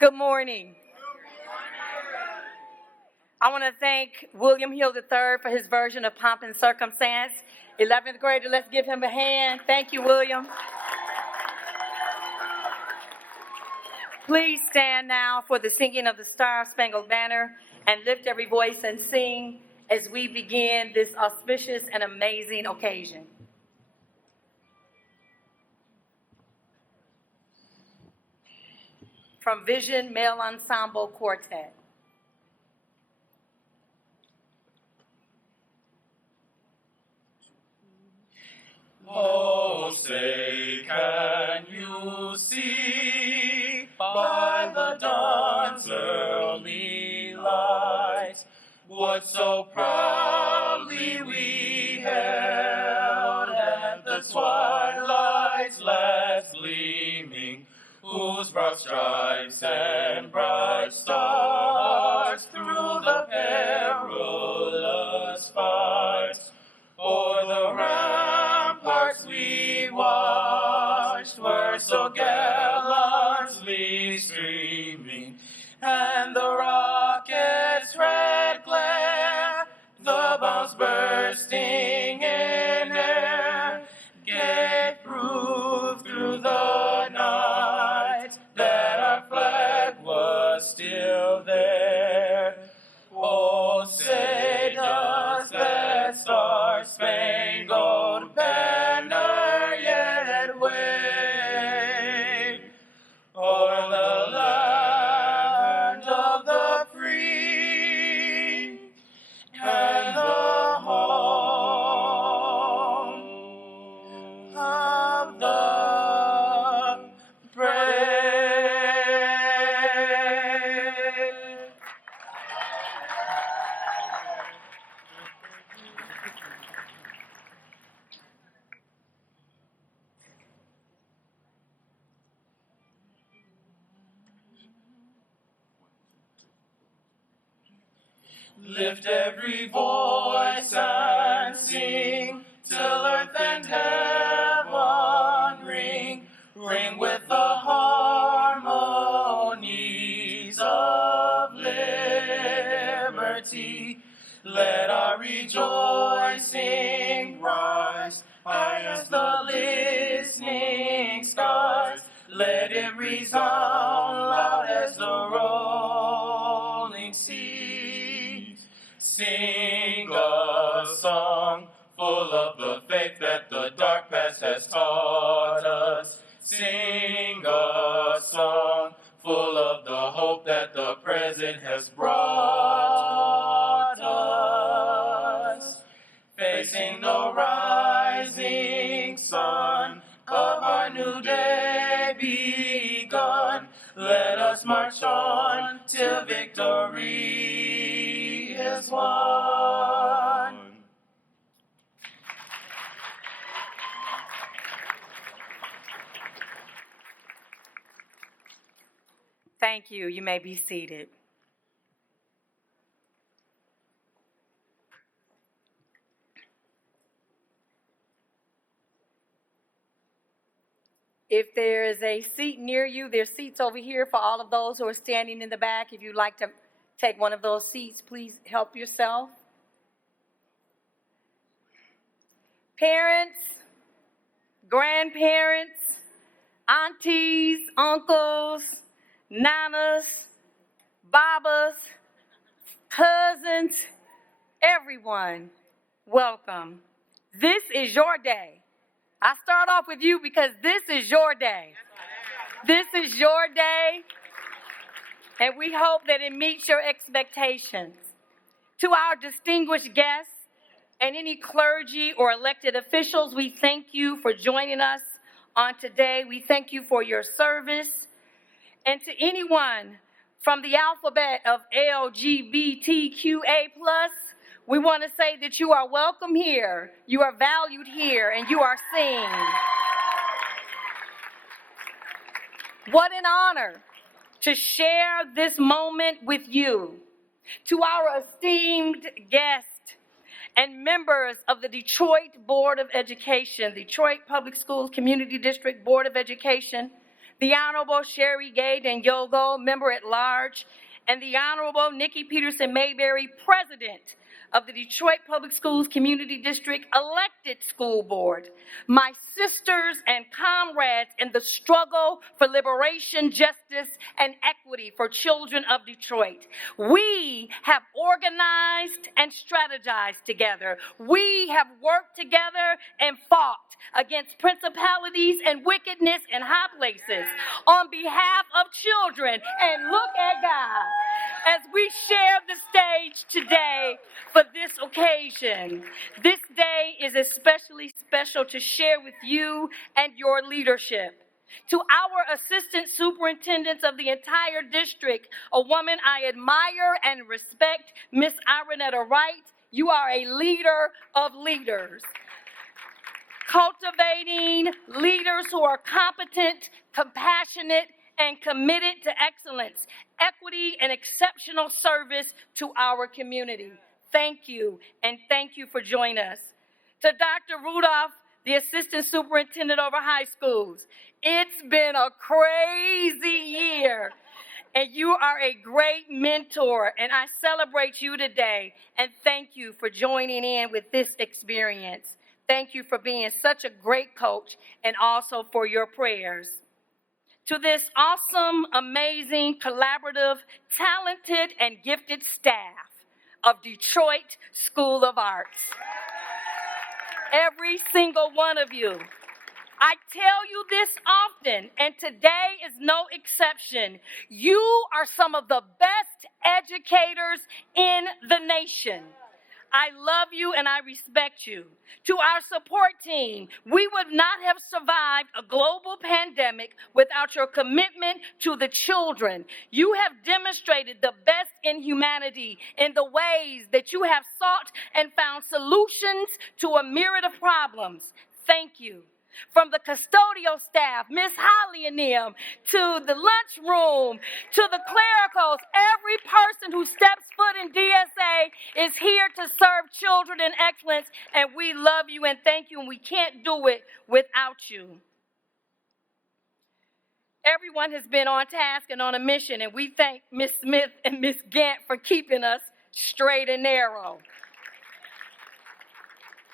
Good morning. I want to thank William Hill III for his version of Pomp and Circumstance. 11th grader, let's give him a hand. Thank you, William. Please stand now for the singing of the Star Spangled Banner and lift every voice and sing as we begin this auspicious and amazing occasion. From Vision Male Ensemble Quartet. Oh, say, can you see by the dawn's early light what so proudly we held at the twilight's last gleaming, whose broad stripes and bright stars through the perilous fight o'er the ramparts we watched were so gallantly streaming, and the rocket's red glare, the bombs bursting in air, gave proof through the night that our flag was still there. Oh, say does that star-spangled banner yet wave o'er the land of the free and the home of the brave? Lift every voice and sing till earth and heaven ring, ring with the harmonies of liberty. Let our rejoicing rise high as the listening skies. Let it resound loud as the rolling seas. Sing a song full of the faith that the dark past has taught us. Sing a song full of the hope that the present has brought us. Facing the rising sun of our new day begun, let us march on till victory is won. Thank you. You may be seated. If there is a seat near you, there's seats over here for all of those who are standing in the back. If you'd like to take one of those seats, please help yourself. Parents, grandparents, aunties, uncles, nanas, babas, cousins, everyone, welcome. This is your day. I start off with you because this is your day. This is your day, and we hope that it meets your expectations. To our distinguished guests and any clergy or elected officials, we thank you for joining us on today. We thank you for your service. And to anyone from the alphabet of LGBTQA+, we want to say that you are welcome here, you are valued here, and you are seen. What an honor to share this moment with you. To our esteemed guests and members of the Detroit Board of Education, Detroit Public Schools Community District Board of Education, the Honorable Sherry Gay Yogo, Member at Large, and the Honorable Nikki Peterson Mayberry, President of the Detroit Public Schools Community District elected school board, my sisters and comrades in the struggle for liberation, justice, and equity for children of Detroit. We have organized and strategized together. We have worked together and fought against principalities and wickedness in high places on behalf of children. And look at God as we share the stage today for this occasion. This day is especially special to share with you and your leadership. To our assistant superintendents of the entire district, a woman I admire and respect, Miss Ironetta Wright, you are a leader of leaders. Cultivating leaders who are competent, compassionate, and committed to excellence, equity, and exceptional service to our community. Thank you, and thank you for joining us. To Dr. Rudolph, the Assistant Superintendent over high schools, it's been a crazy year, and you are a great mentor, and I celebrate you today, and thank you for joining in with this experience. Thank you for being such a great coach and also for your prayers. To this awesome, amazing, collaborative, talented, and gifted staff of Detroit School of Arts. Every single one of you. I tell you this often, and today is no exception. You are some of the best educators in the nation. I love you and I respect you. To our support team, we would not have survived a global pandemic without your commitment to the children. You have demonstrated the best in humanity in the ways that you have sought and found solutions to a myriad of problems. Thank you. From the custodial staff, Miss Holly and them, to the lunchroom, to the clericals, every person who steps foot in DSA is here to serve children in excellence, and we love you and thank you, and we can't do it without you. Everyone has been on task and on a mission, and we thank Miss Smith and Miss Gant for keeping us straight and narrow.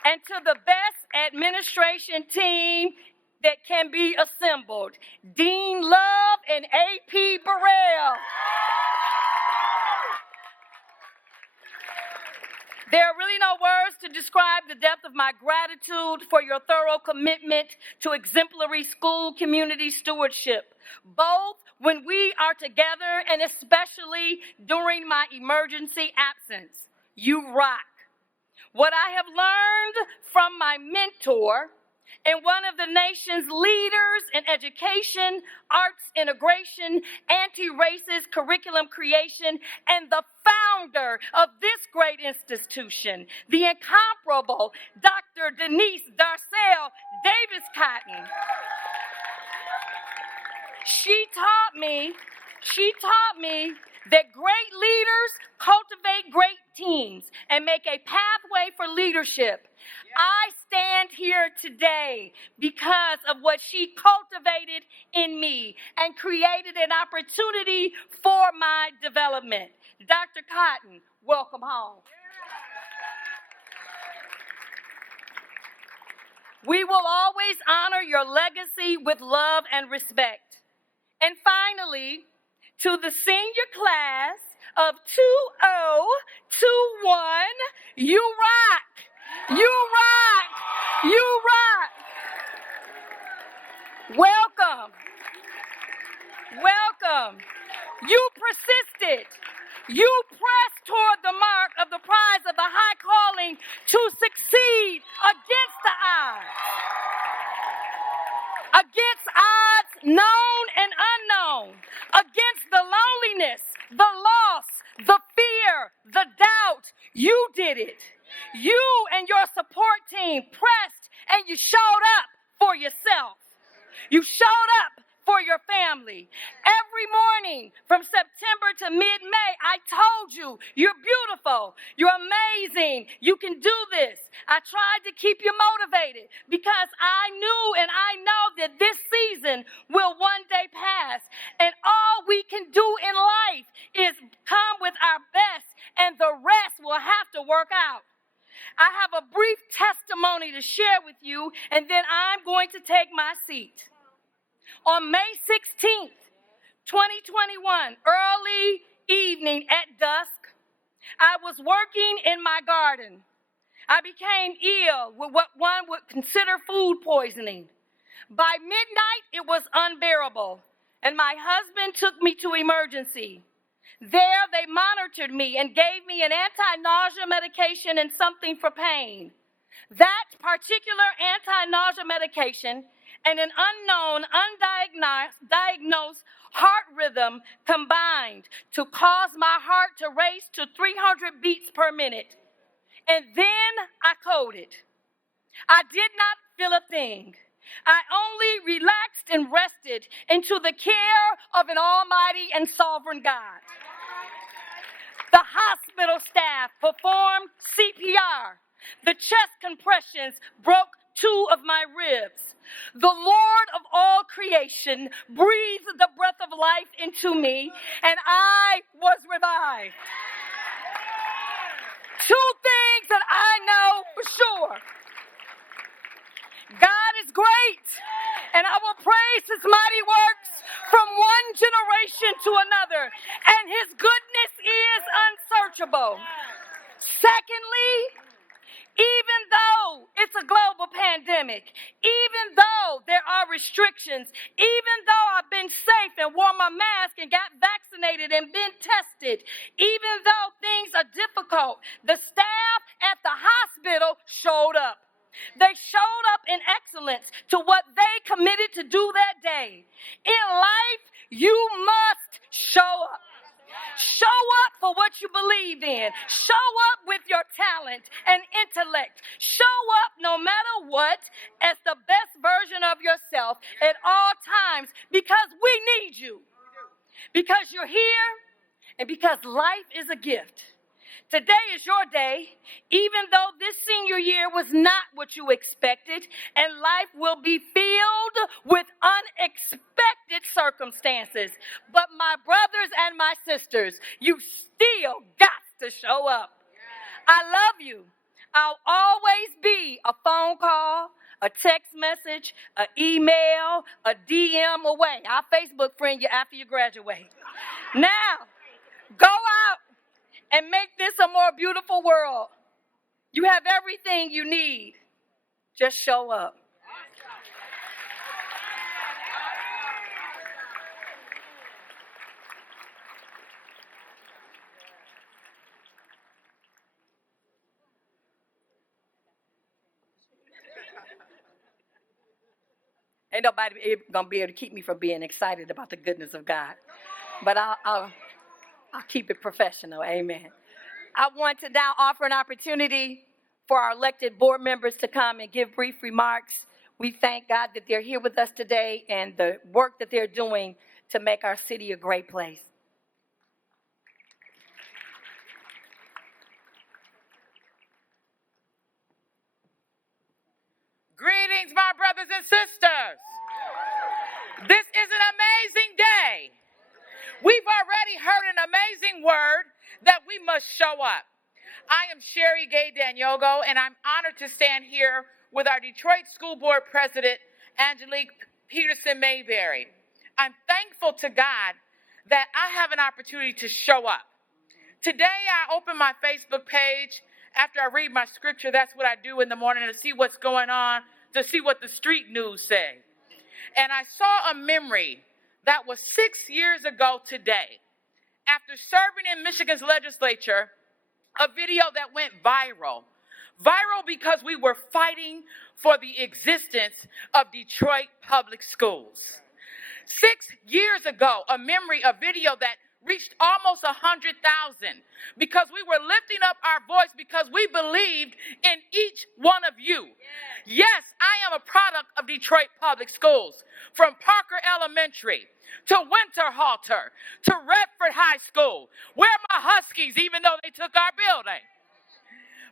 And to the best administration team that can be assembled, Dean Love and AP Burrell. There are really no words to describe the depth of my gratitude for your thorough commitment to exemplary school community stewardship, both when we are together and especially during my emergency absence. You rock. What I have learned from my mentor and one of the nation's leaders in education, arts integration, anti-racist curriculum creation, and the founder of this great institution, the incomparable Dr. Denise Darcel Davis Cotton. She taught me that great leaders cultivate great teams and make a pathway for leadership. I stand here today because of what she cultivated in me and created an opportunity for my development. Dr. Cotton, welcome home. We will always honor your legacy with love and respect. And finally, to the senior class of 2021, you rock! You rock! You rock! Welcome. Welcome. You persisted. You pressed toward the mark of the prize of the high calling to succeed against the odds. Against odds known and unknown, against the loneliness, the loss, the fear, the doubt, you did it. You and your support team pressed and you showed up for yourself. You showed up for your family. Every morning from September to mid-May, I told you, you're beautiful, you're amazing, you can do this. I tried to keep you motivated because I knew and I know that this season will one day pass. And all we can do in life is come with our best and the rest will have to work out. I have a brief testimony to share with you, and then I'm going to take my seat. On May 16th, 2021, early evening at dusk, I was working in my garden. I became ill with what one would consider food poisoning. By midnight, it was unbearable, and my husband took me to emergency. There, they monitored me and gave me an anti-nausea medication and something for pain. That particular anti-nausea medication and an unknown, undiagnosed heart rhythm combined to cause my heart to race to 300 beats per minute. And then I coded. I did not feel a thing. I only relaxed and rested into the care of an almighty and sovereign God. The hospital staff performed CPR. The chest compressions broke 2 of my ribs. The Lord of all creation breathed the breath of life into me, and I was revived. 2 things that I know for sure. God is great, and I will praise his mighty works from one generation to another, and his goodness is unsearchable. Secondly, even though it's a global pandemic, even though there are restrictions, even though I've been safe and wore my mask and got vaccinated and been tested, even though things are difficult, the staff at the hospital showed up. They showed up in excellence to what they committed to do that day. In life, you must show up. Show up for what you believe in. Show up with your talent and intellect. Show up no matter what as the best version of yourself at all times, because we need you. Because you're here and because life is a gift. Today is your day, even though this senior year was not what you expected, and life will be filled with unexpected circumstances. But my brothers and my sisters, you still got to show up. I love you. I'll always be a phone call, a text message, an email, a DM away. I'll Facebook friend you after you graduate. Now, go out and make this a more beautiful world. You have everything you need. Just show up. Ain't nobody gonna be able to keep me from being excited about the goodness of God. But I'll keep it professional, amen. I want to now offer an opportunity for our elected board members to come and give brief remarks. We thank God that they're here with us today and the work that they're doing to make our city a great place. Greetings, my brothers and sisters. This is an amazing day. We've already heard an amazing word that we must show up. I am Sherry Gay Danyogo, and I'm honored to stand here with our Detroit School Board President, Angelique Peterson Mayberry. I'm thankful to God that I have an opportunity to show up. Today, I open my Facebook page. After I read my scripture, that's what I do in the morning to see what's going on, to see what the street news say. And I saw a memory that was 6 years ago today. After serving in Michigan's legislature, a video that went viral. Viral because we were fighting for the existence of Detroit public schools. 6 years ago, a video that reached almost 100,000 because we were lifting up our voice because we believed in each one of you. Yes, I am a product of Detroit public schools, from Parker Elementary to Winterhalter to Redford High School. Where are my Huskies, even though they took our building?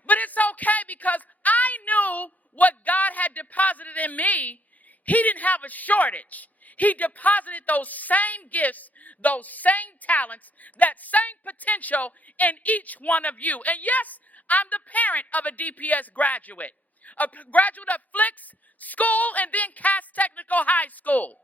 But it's okay because I knew what God had deposited in me. He didn't have a shortage. He deposited those same gifts, those same talents, that same potential in each one of you. And yes, I'm the parent of a DPS graduate, a graduate of Flicks School and then Cass Technical High School.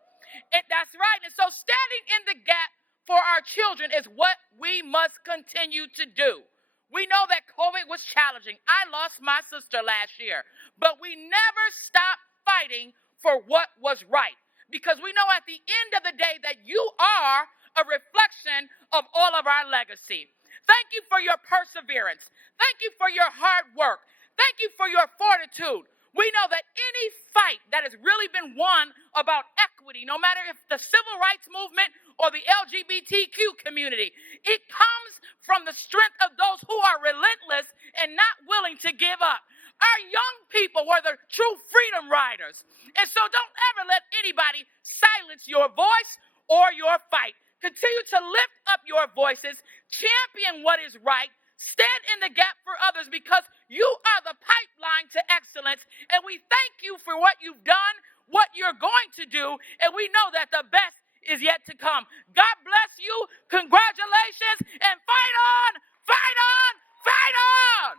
And that's right. And so standing in the gap for our children is what we must continue to do. We know that COVID was challenging. I lost my sister last year, but we never stopped fighting for what was right, because we know at the end of the day that you are a reflection of all of our legacy. Thank you for your perseverance. Thank you for your hard work. Thank you for your fortitude. We know that any fight that has really been won about equity, no matter if the civil rights movement or the LGBTQ community, it comes from the strength of those who are relentless and not willing to give up. Our young people were the true freedom riders. And so don't ever let anybody silence your voice or your fight. Continue to lift up your voices, champion what is right, stand in the gap for others, because you are the pipeline to excellence. And we thank you for what you've done, what you're going to do, and we know that the best is yet to come. God bless you. Congratulations, and fight on, fight on, fight on.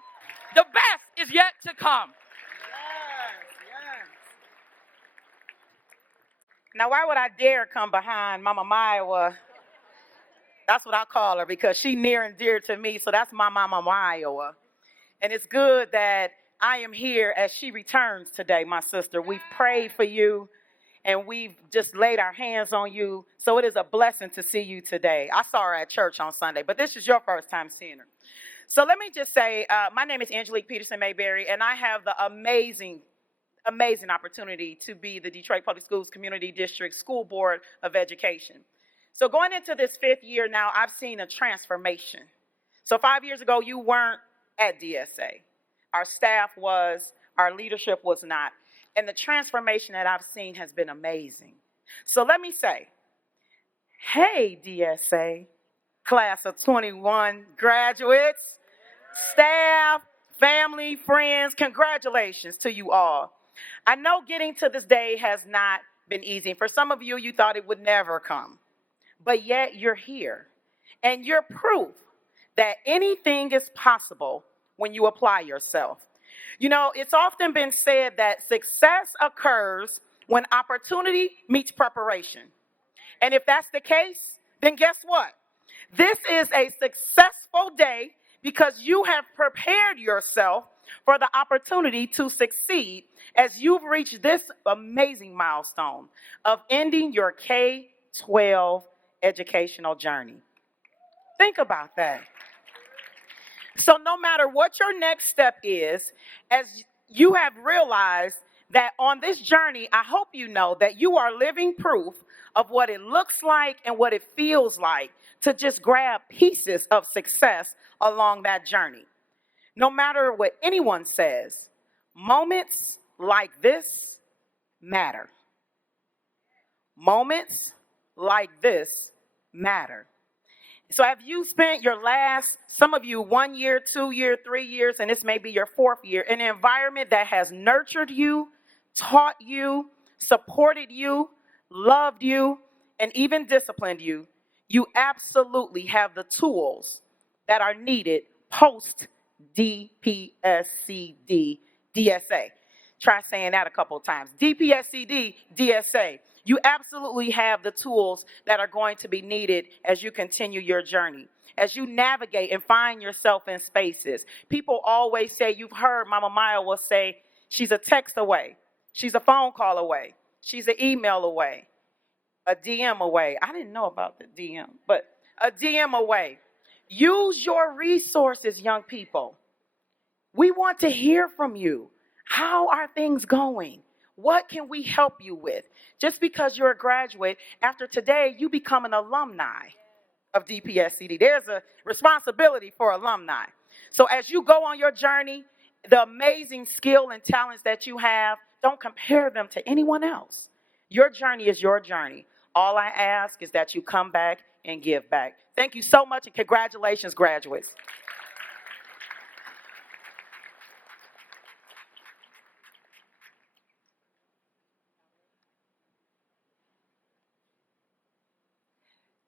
The best is yet to come. Yes. Now, why would I dare come behind Mama Maiwa? That's what I call her, because she's near and dear to me. So that's my Mama Maiwa. And it's good that I am here as she returns today, my sister. We've prayed for you, and we've just laid our hands on you. So it is a blessing to see you today. I saw her at church on Sunday, but this is your first time seeing her. So let me just say, my name is Angelique Peterson Mayberry, and I have the amazing opportunity to be the Detroit Public Schools Community District School Board of Education. So going into this 5th year now, I've seen a transformation. So 5 years ago, you weren't at DSA. Our staff was, our leadership was not. And the transformation that I've seen has been amazing. So let me say, hey, DSA, class of 21 graduates, staff, family, friends, congratulations to you all. I know getting to this day has not been easy. For some of you, you thought it would never come. But yet you're here. And you're proof that anything is possible when you apply yourself. You know, it's often been said that success occurs when opportunity meets preparation. And if that's the case, then guess what? This is a successful day because you have prepared yourself for the opportunity to succeed as you've reached this amazing milestone of ending your K-12 educational journey. Think about that. So no matter what your next step is, as you have realized that on this journey, I hope you know that you are living proof of what it looks like and what it feels like to just grab pieces of success along that journey. No matter what anyone says, moments like this matter. Moments like this matter. So have you spent your last, some of you, 1 year, 2 year, 3 years, and this may be your 4th year, in an environment that has nurtured you, taught you, supported you, loved you, and even disciplined you, you absolutely have the tools that are needed post DPSCD DSA. Try saying that a couple of times. DPSCD DSA. You absolutely have the tools that are going to be needed as you continue your journey, as you navigate and find yourself in spaces. People always say, you've heard Mama Maya will say, she's a text away, she's a phone call away, she's an email away, a DM away. I didn't know about the DM, but a DM away. Use your resources, young people. We want to hear from you. How are things going? What can we help you with? Just because you're a graduate, after today, you become an alumni of DPSCD. There's a responsibility for alumni. So as you go on your journey, the amazing skill and talents that you have, don't compare them to anyone else. Your journey is your journey. All I ask is that you come back and give back. Thank you so much, and congratulations, graduates.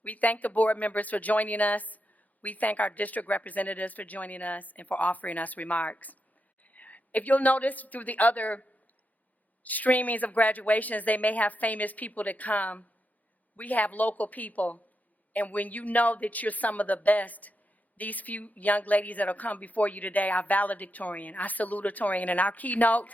We thank the board members for joining us We thank our district representatives for joining us and for offering us remarks. If you'll notice through the other streamings of graduations, they may have famous people that come. We have local people. And when you know that you're some of the best, these few young ladies that will come before you today, our valedictorian, our salutatorian, and our keynote,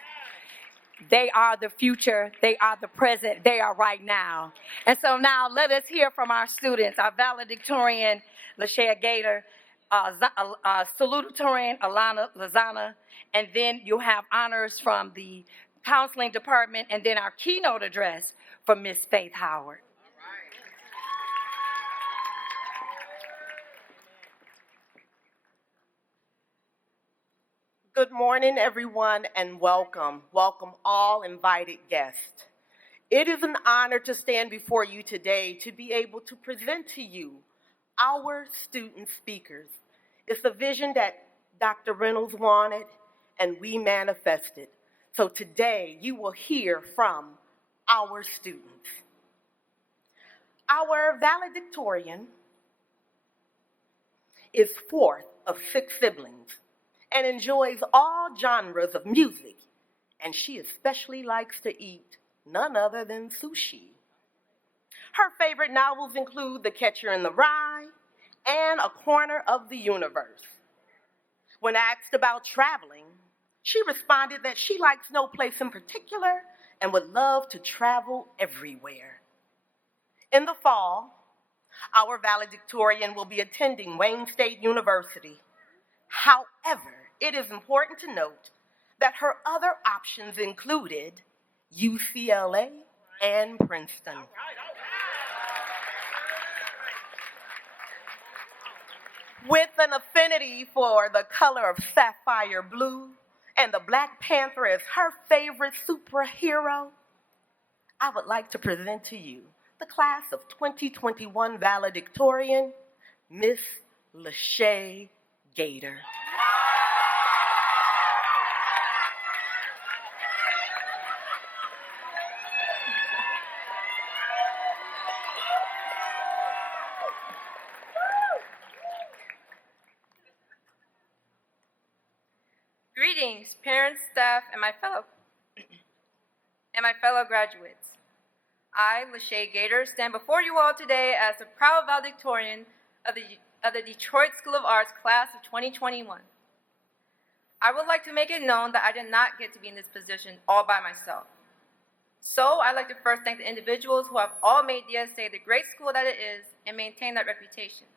they are the future, they are the present, they are right now. And so now let us hear from our students, our valedictorian, Lashea Gator, salutatorian, Alana Lazana, and then you'll have honors from the counseling department, and then our keynote address from Miss Faith Howard. Good morning, everyone, and welcome. Welcome all invited guests. It is an honor to stand before you today to be able to present to you our student speakers. It's a vision that Dr. Reynolds wanted, and we manifested. So today, you will hear from our students. Our valedictorian is fourth of 6 siblings and enjoys all genres of music, and she especially likes to eat none other than sushi. Her favorite novels include The Catcher in the Rye and A Corner of the Universe. When asked about traveling, she responded that she likes no place in particular and would love to travel everywhere. In the fall, our valedictorian will be attending Wayne State University. However, it is important to note that her other options included UCLA and Princeton. With an affinity for the color of sapphire blue and the Black Panther as her favorite superhero, I would like to present to you the class of 2021 valedictorian, Miss Lashea Gator. Greetings, parents, staff, and my fellow graduates. I, Lashea Gator, stand before you all today as the proud valedictorian of the Detroit School of Arts class of 2021. I would like to make it known that I did not get to be in this position all by myself. So I'd like to first thank the individuals who have all made DSA the great school that it is and maintain that reputation.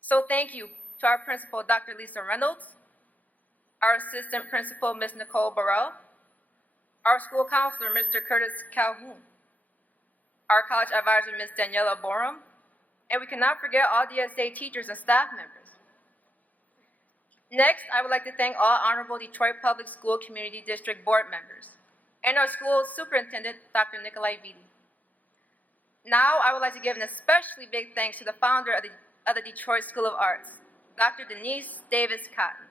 So thank you to our principal, Dr. Lisa Reynolds, our assistant principal, Ms. Nicole Burrell, our school counselor, Mr. Curtis Calhoun, our college advisor, Ms. Daniela Borum, and we cannot forget all DSA teachers and staff members. Next, I would like to thank all honorable Detroit Public School Community District Board members and our school superintendent, Dr. Nikolai Vitti. Now, I would like to give an especially big thanks to the founder of the Detroit School of Arts, Dr. Denise Davis Cotton.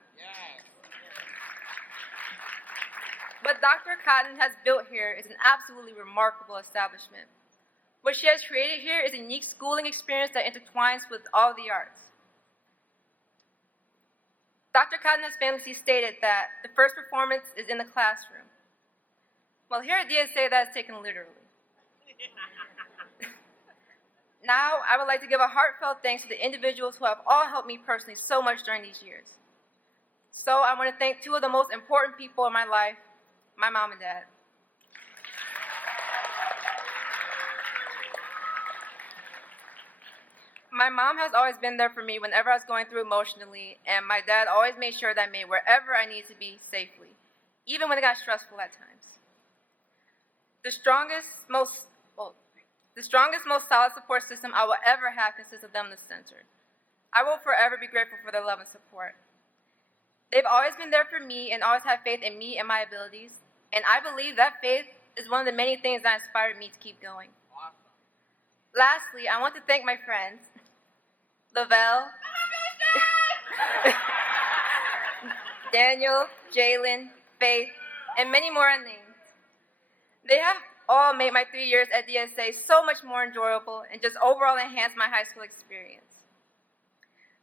What Dr. Cotton has built here is an absolutely remarkable establishment. What she has created here is a unique schooling experience that intertwines with all the arts. Dr. Cotton has famously stated that the first performance is in the classroom. Well, here at DSA, that is taken literally. Now, I would like to give a heartfelt thanks to the individuals who have all helped me personally so much during these years. So I want to thank two of the most important people in my life, my mom and dad. My mom has always been there for me whenever I was going through emotionally, and my dad always made sure that I made wherever I needed to be safely, even when it got stressful at times. The strongest, most solid support system I will ever have consists of them in the center. I will forever be grateful for their love and support. They've always been there for me and always had faith in me and my abilities, and I believe that faith is one of the many things that inspired me to keep going. Awesome. Lastly, I want to thank my friends, Lavelle, Daniel, Jalen, Faith, and many more unnamed. They have all made my 3 years at DSA so much more enjoyable and just overall enhanced my high school experience.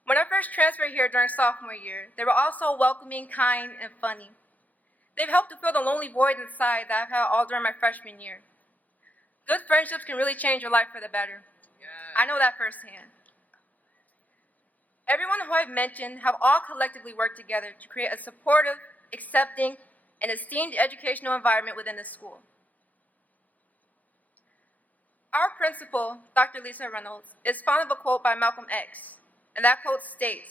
When I first transferred here during sophomore year, they were also welcoming, kind, and funny. They've helped to fill the lonely void inside that I've had all during my freshman year. Good friendships can really change your life for the better. I know that firsthand. Everyone who I've mentioned have all collectively worked together to create a supportive, accepting, and esteemed educational environment within the school. Our principal, Dr. Lisa Reynolds, is fond of a quote by Malcolm X, and that quote states,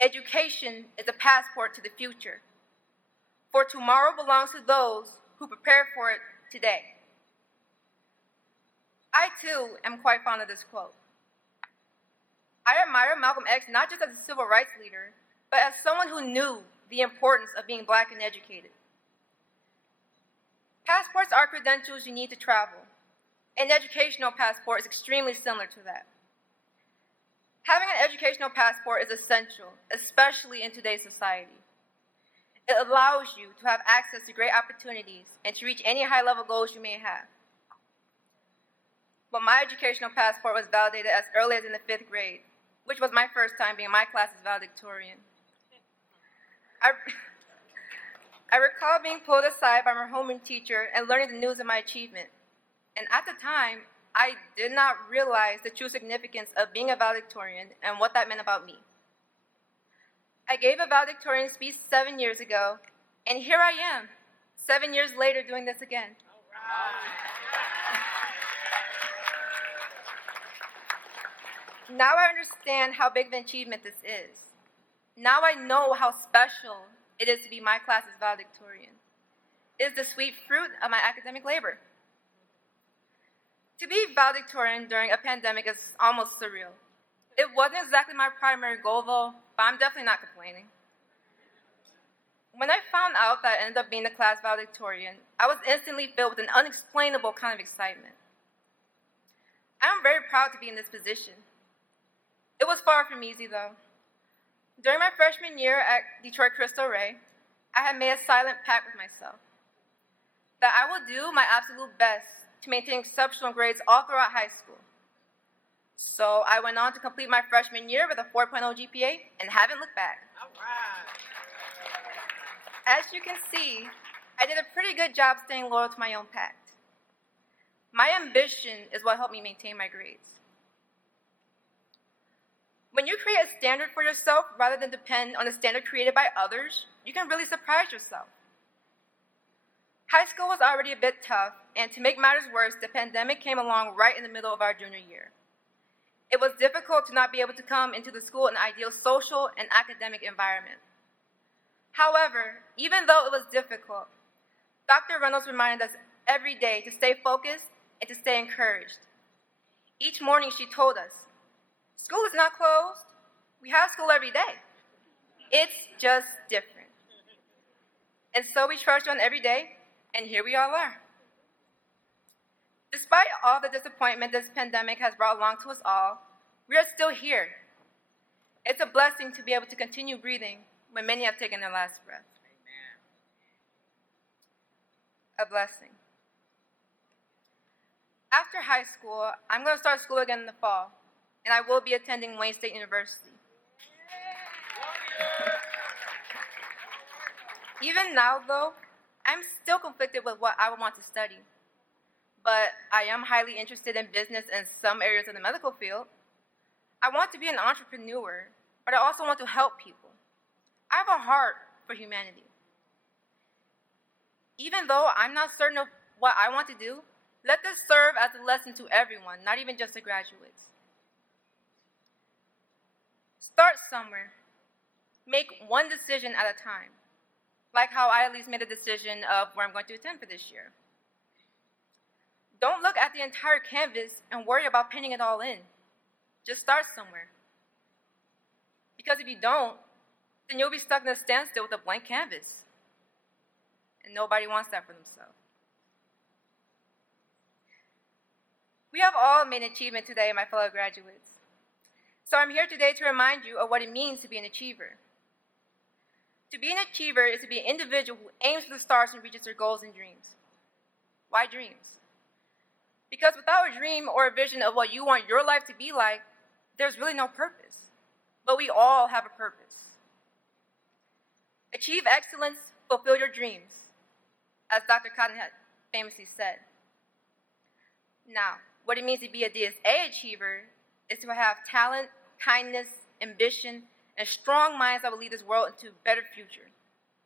"Education is a passport to the future, for tomorrow belongs to those who prepare for it today." I, too, am quite fond of this quote. I admire Malcolm X not just as a civil rights leader, but as someone who knew the importance of being Black and educated. Passports are credentials you need to travel. An educational passport is extremely similar to that. Having an educational passport is essential, especially in today's society. It allows you to have access to great opportunities and to reach any high-level goals you may have. But my educational passport was validated as early as in the 5th grade, which was my first time being my class's valedictorian. I recall being pulled aside by my homeroom teacher and learning the news of my achievement. And at the time, I did not realize the true significance of being a valedictorian and what that meant about me. I gave a valedictorian speech 7 years ago, and here I am, 7 years later doing this again. Now I understand how big of an achievement this is. Now I know how special it is to be my class's valedictorian. It is the sweet fruit of my academic labor. To be valedictorian during a pandemic is almost surreal. It wasn't exactly my primary goal, though, but I'm definitely not complaining. When I found out that I ended up being the class valedictorian, I was instantly filled with an unexplainable kind of excitement. I'm very proud to be in this position. It was far from easy, though. During my freshman year at Detroit Cristo Rey, I had made a silent pact with myself that I will do my absolute best to maintain exceptional grades all throughout high school. So I went on to complete my freshman year with a 4.0 GPA and haven't looked back. All right. As you can see, I did a pretty good job staying loyal to my own pact. My ambition is what helped me maintain my grades. When you create a standard for yourself rather than depend on a standard created by others, you can really surprise yourself. High school was already a bit tough, and to make matters worse, the pandemic came along right in the middle of our junior year. It was difficult to not be able to come into the school in an ideal social and academic environment. However, even though it was difficult, Dr. Reynolds reminded us every day to stay focused and to stay encouraged. Each morning she told us, "School is not closed. We have school every day. It's just different." And so we trudged on every day, and here we all are. Despite all the disappointment this pandemic has brought along to us all, we are still here. It's a blessing to be able to continue breathing when many have taken their last breath. Amen. A blessing. After high school, I'm going to start school again in the fall, and I will be attending Wayne State University. Even now, though, I'm still conflicted with what I would want to study. But I am highly interested in business and some areas of the medical field. I want to be an entrepreneur, but I also want to help people. I have a heart for humanity. Even though I'm not certain of what I want to do, let this serve as a lesson to everyone, not even just the graduates. Start somewhere. Make one decision at a time, like how I at least made a decision of where I'm going to attend for this year. Don't look at the entire canvas and worry about painting it all in. Just start somewhere. Because if you don't, then you'll be stuck in a standstill with a blank canvas. And nobody wants that for themselves. We have all made an achievement today, my fellow graduates. So I'm here today to remind you of what it means to be an achiever. To be an achiever is to be an individual who aims for the stars and reaches their goals and dreams. Why dreams? Because without a dream or a vision of what you want your life to be like, there's really no purpose. but we all have a purpose. Achieve excellence, fulfill your dreams, as Dr. Cotton had famously said. Now, what it means to be a DSA achiever is to have talent, kindness, ambition, and strong minds that will lead this world into a better future.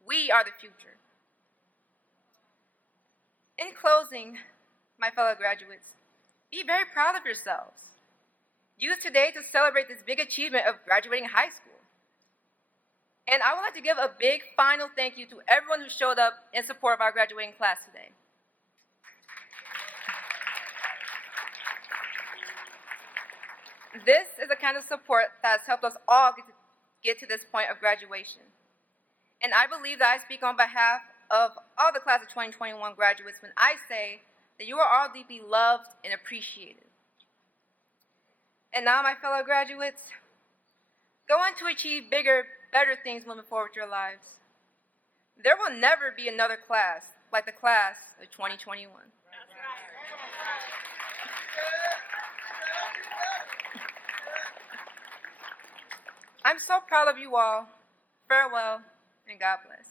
We are the future. In closing, my fellow graduates, be very proud of yourselves. Use today to celebrate this big achievement of graduating high school. And I would like to give a big final thank you to everyone who showed up in support of our graduating class today. This is the kind of support that has helped us all get to this point of graduation. And I believe that I speak on behalf of all the class of 2021 graduates when I say that you are all deeply loved and appreciated. And now, my fellow graduates, go on to achieve bigger, better things moving forward with your lives. There will never be another class like the class of 2021. I'm so proud of you all. Farewell, and God bless.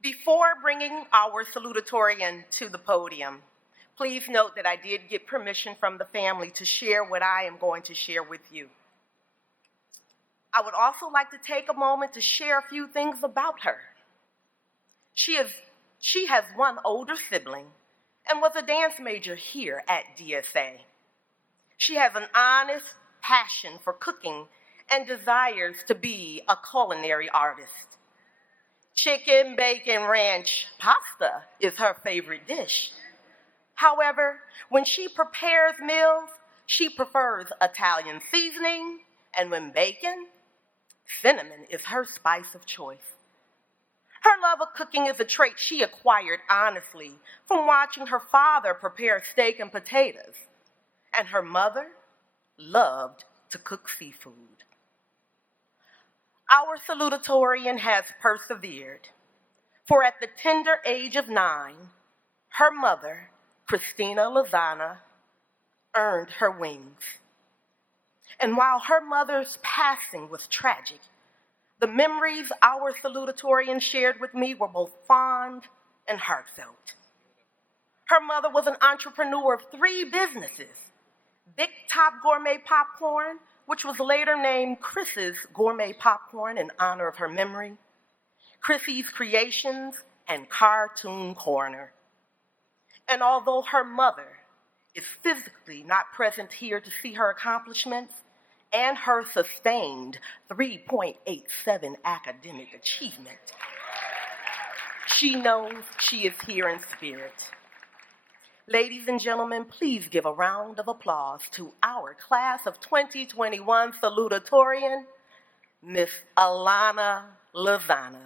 Before bringing our salutatorian to the podium, please note that I did get permission from the family to share what I am going to share with you. I would also like to take a moment to share a few things about her. She has one older sibling and was a dance major here at DSA. She has an honest passion for cooking and desires to be a culinary artist. Chicken, bacon, ranch, pasta is her favorite dish. However, when she prepares meals, she prefers Italian seasoning, and when bacon, cinnamon is her spice of choice. Her love of cooking is a trait she acquired honestly from watching her father prepare steak and potatoes, and her mother loved to cook seafood. Our salutatorian has persevered, for at the tender age of 9, her mother, Christina Lozana, earned her wings. And while her mother's passing was tragic, the memories our salutatorian shared with me were both fond and heartfelt. Her mother was an entrepreneur of 3 businesses: Big Top Gourmet Popcorn, which was later named Chris's Gourmet Popcorn in honor of her memory, Chrissy's Creations, and Cartoon Corner. And although her mother is physically not present here to see her accomplishments and her sustained 3.87 academic achievement, she knows she is here in spirit. Ladies and gentlemen, please give a round of applause to our class of 2021 salutatorian, Miss Alana Lozana.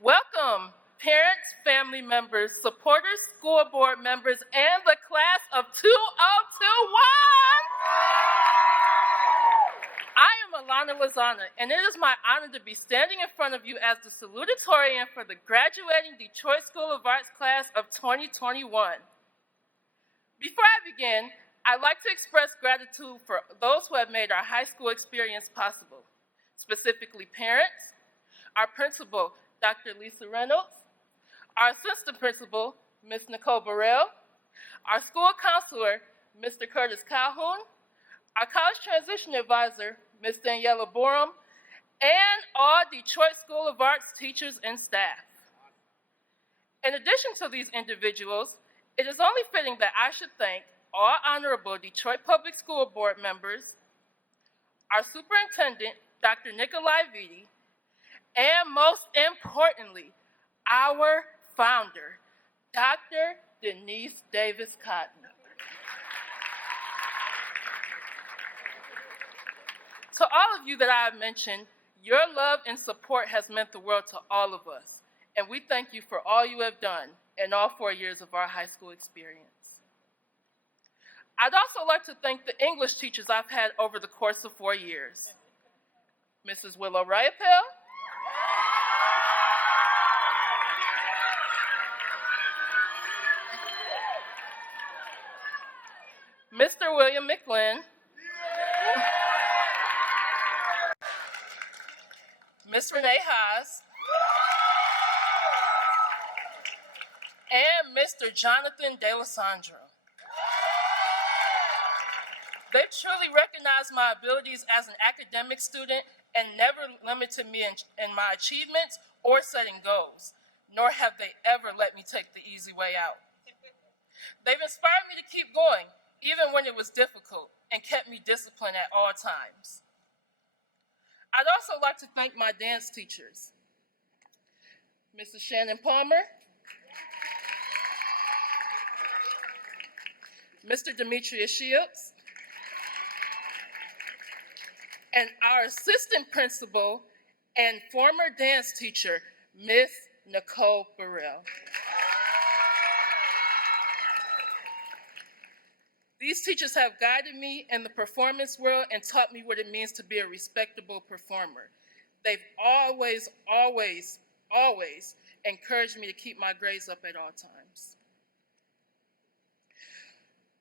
Welcome, parents, family members, supporters, school board members, and the class of 2021. I am Alana Lozana, and it is my honor to be standing in front of you as the salutatorian for the graduating Detroit School of Arts class of 2021. Before I begin, I'd like to express gratitude for those who have made our high school experience possible, specifically parents, our principal, Dr. Lisa Reynolds, our assistant principal, Ms. Nicole Burrell, our school counselor, Mr. Curtis Calhoun, our college transition advisor, Ms. Daniela Borum, and all Detroit School of Arts teachers and staff. In addition to these individuals, it is only fitting that I should thank all honorable Detroit Public School Board members, our superintendent, Dr. Nikolai Vitti, and most importantly, our founder, Dr. Denise Davis Cotton. To all of you that I have mentioned, your love and support has meant the world to all of us, and we thank you for all you have done in all 4 years of our high school experience. I'd also like to thank the English teachers I've had over the course of 4 years. Mrs. Willow Rayapel, Mr. William McLean, Miss Renee Haas, and Mr. Jonathan DeLisandro. They truly recognized my abilities as an academic student and never limited me in my achievements or setting goals, nor have they ever let me take the easy way out. They've inspired me to keep going, even when it was difficult, and kept me disciplined at all times. I'd also like to thank my dance teachers, Mrs. Shannon Palmer, Mr. Demetrius Shields, and our assistant principal and former dance teacher, Miss Nicole Burrell. These teachers have guided me in the performance world and taught me what it means to be a respectable performer. They've always, always, always encouraged me to keep my grades up at all times.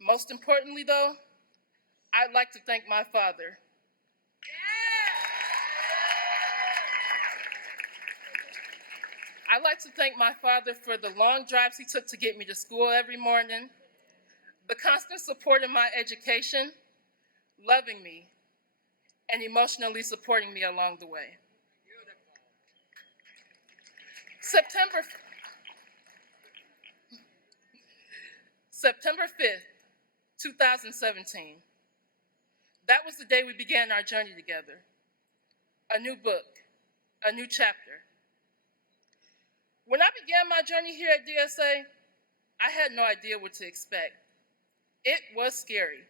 Most importantly, though, I'd like to thank my father. I'd like to thank my father for the long drives he took to get me to school every morning, the constant support in my education, loving me, and emotionally supporting me along the way. September 5th, 2017. That was the day we began our journey together. A new book, a new chapter. When I began my journey here at DSA, I had no idea what to expect. It was scary.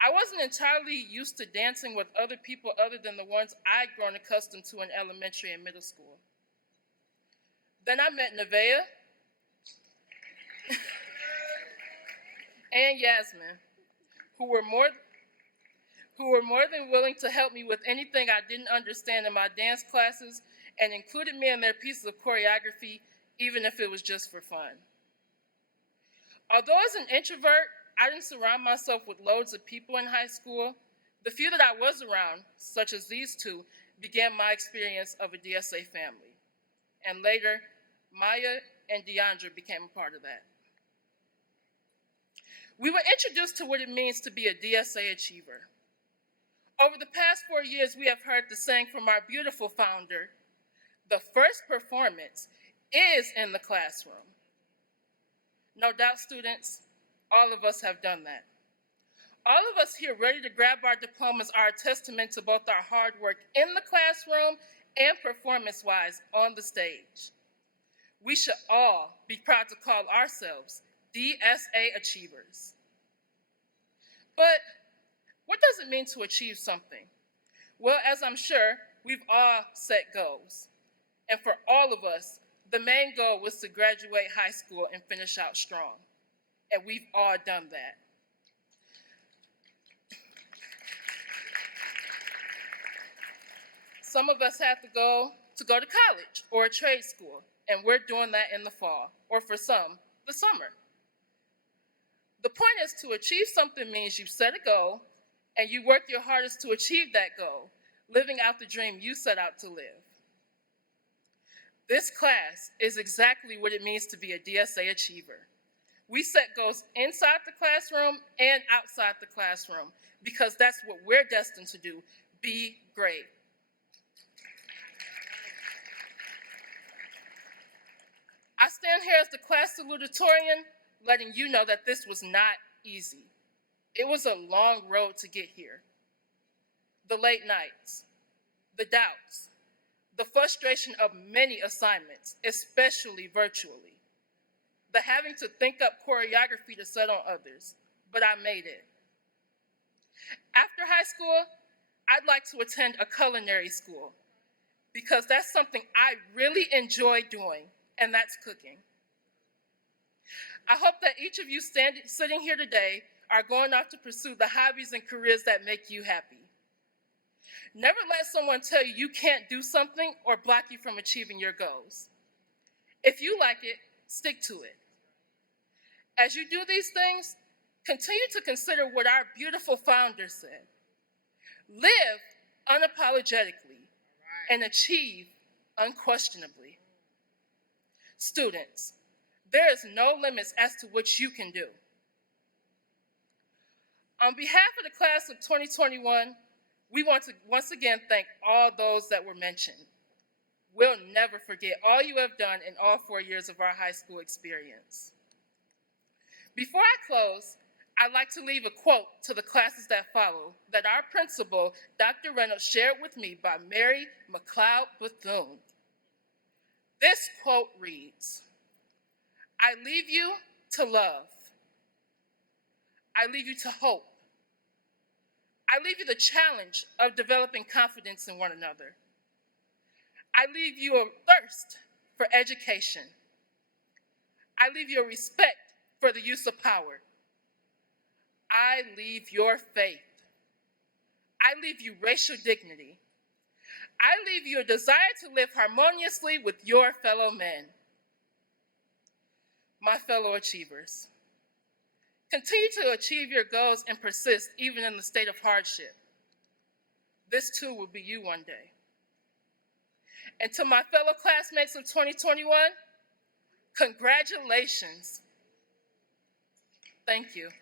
I wasn't entirely used to dancing with other people other than the ones I'd grown accustomed to in elementary and middle school. Then I met Nevaeh and Yasmin, who were more than willing to help me with anything I didn't understand in my dance classes and included me in their pieces of choreography, even if it was just for fun. Although as an introvert, I didn't surround myself with loads of people in high school, the few that I was around, such as these two, began my experience of a DSA family. And later, Maya and Deandra became a part of that. We were introduced to what it means to be a DSA achiever. Over the past 4 years, we have heard the saying from our beautiful founder, the first performance is in the classroom. No doubt, students, all of us have done that. All of us here ready to grab our diplomas are a testament to both our hard work in the classroom and performance-wise on the stage. We should all be proud to call ourselves DSA achievers. But what does it mean to achieve something? Well, as I'm sure, we've all set goals. And for all of us, the main goal was to graduate high school and finish out strong. And we've all done that. Some of us have to go to college or a trade school, and we're doing that in the fall, or for some, the summer. The point is, to achieve something means you set a goal and you work your hardest to achieve that goal, living out the dream you set out to live. This class is exactly what it means to be a DSA achiever. We set goals inside the classroom and outside the classroom because that's what we're destined to do, be great. I stand here as the class salutatorian, letting you know that this was not easy. It was a long road to get here. The late nights, the doubts, the frustration of many assignments, especially virtually, the having to think up choreography to set on others, but I made it. After high school, I'd like to attend a culinary school because that's something I really enjoy doing, and that's cooking. I hope that each of you sitting here today are going off to pursue the hobbies and careers that make you happy. Never let someone tell you you can't do something or block you from achieving your goals. If you like it, stick to it. As you do these things, continue to consider what our beautiful founder said. Live unapologetically and achieve unquestionably. Students, there is no limits as to what you can do. On behalf of the class of 2021, we want to once again thank all those that were mentioned. We'll never forget all you have done in all 4 years of our high school experience. Before I close, I'd like to leave a quote to the classes that follow that our principal, Dr. Reynolds, shared with me by Mary McLeod Bethune. This quote reads, "I leave you to love. I leave you to hope. I leave you the challenge of developing confidence in one another. I leave you a thirst for education. I leave you a respect for the use of power. I leave your faith. I leave you racial dignity. I leave you a desire to live harmoniously with your fellow men." My fellow achievers, continue to achieve your goals and persist even in the state of hardship. This too will be you one day. And to my fellow classmates of 2021, congratulations. Thank you.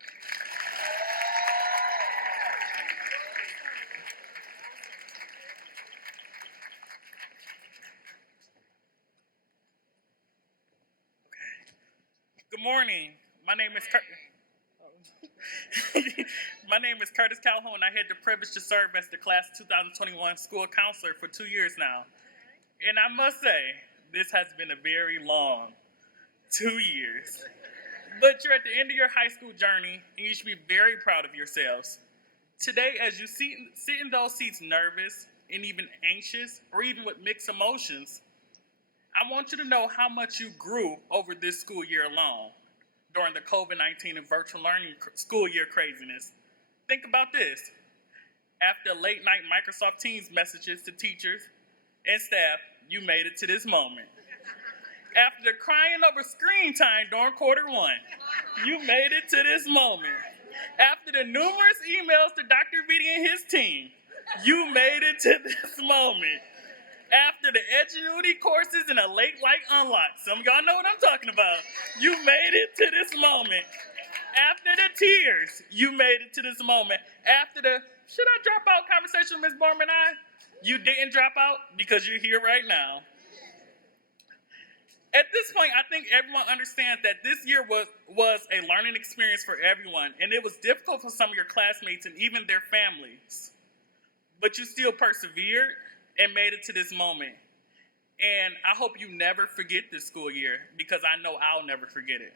Good morning. My name is Curtis Calhoun. I had the privilege to serve as the class of 2021 school counselor for 2 years now. And I must say, this has been a very long 2 years. But you're at the end of your high school journey, and you should be very proud of yourselves. Today, as you sit in those seats nervous and even anxious, or even with mixed emotions, I want you to know how much you grew over this school year alone during the COVID-19 and virtual learning school year craziness. Think about this. After late night Microsoft Teams messages to teachers and staff, you made it to this moment. After the crying over screen time during Q1, you made it to this moment. After the numerous emails to Dr. Vitti and his team, you made it to this moment. After the Edgenuity courses and a late light unlock, some of y'all know what I'm talking about, you made it to this moment. After the tears, you made it to this moment. After the should I drop out conversation with Ms. Borman and I, you didn't drop out because you're here right now. At this point, I think everyone understands that this year was a learning experience for everyone, and it was difficult for some of your classmates and even their families. But you still persevered and made it to this moment. And I hope you never forget this school year, because I know I'll never forget it.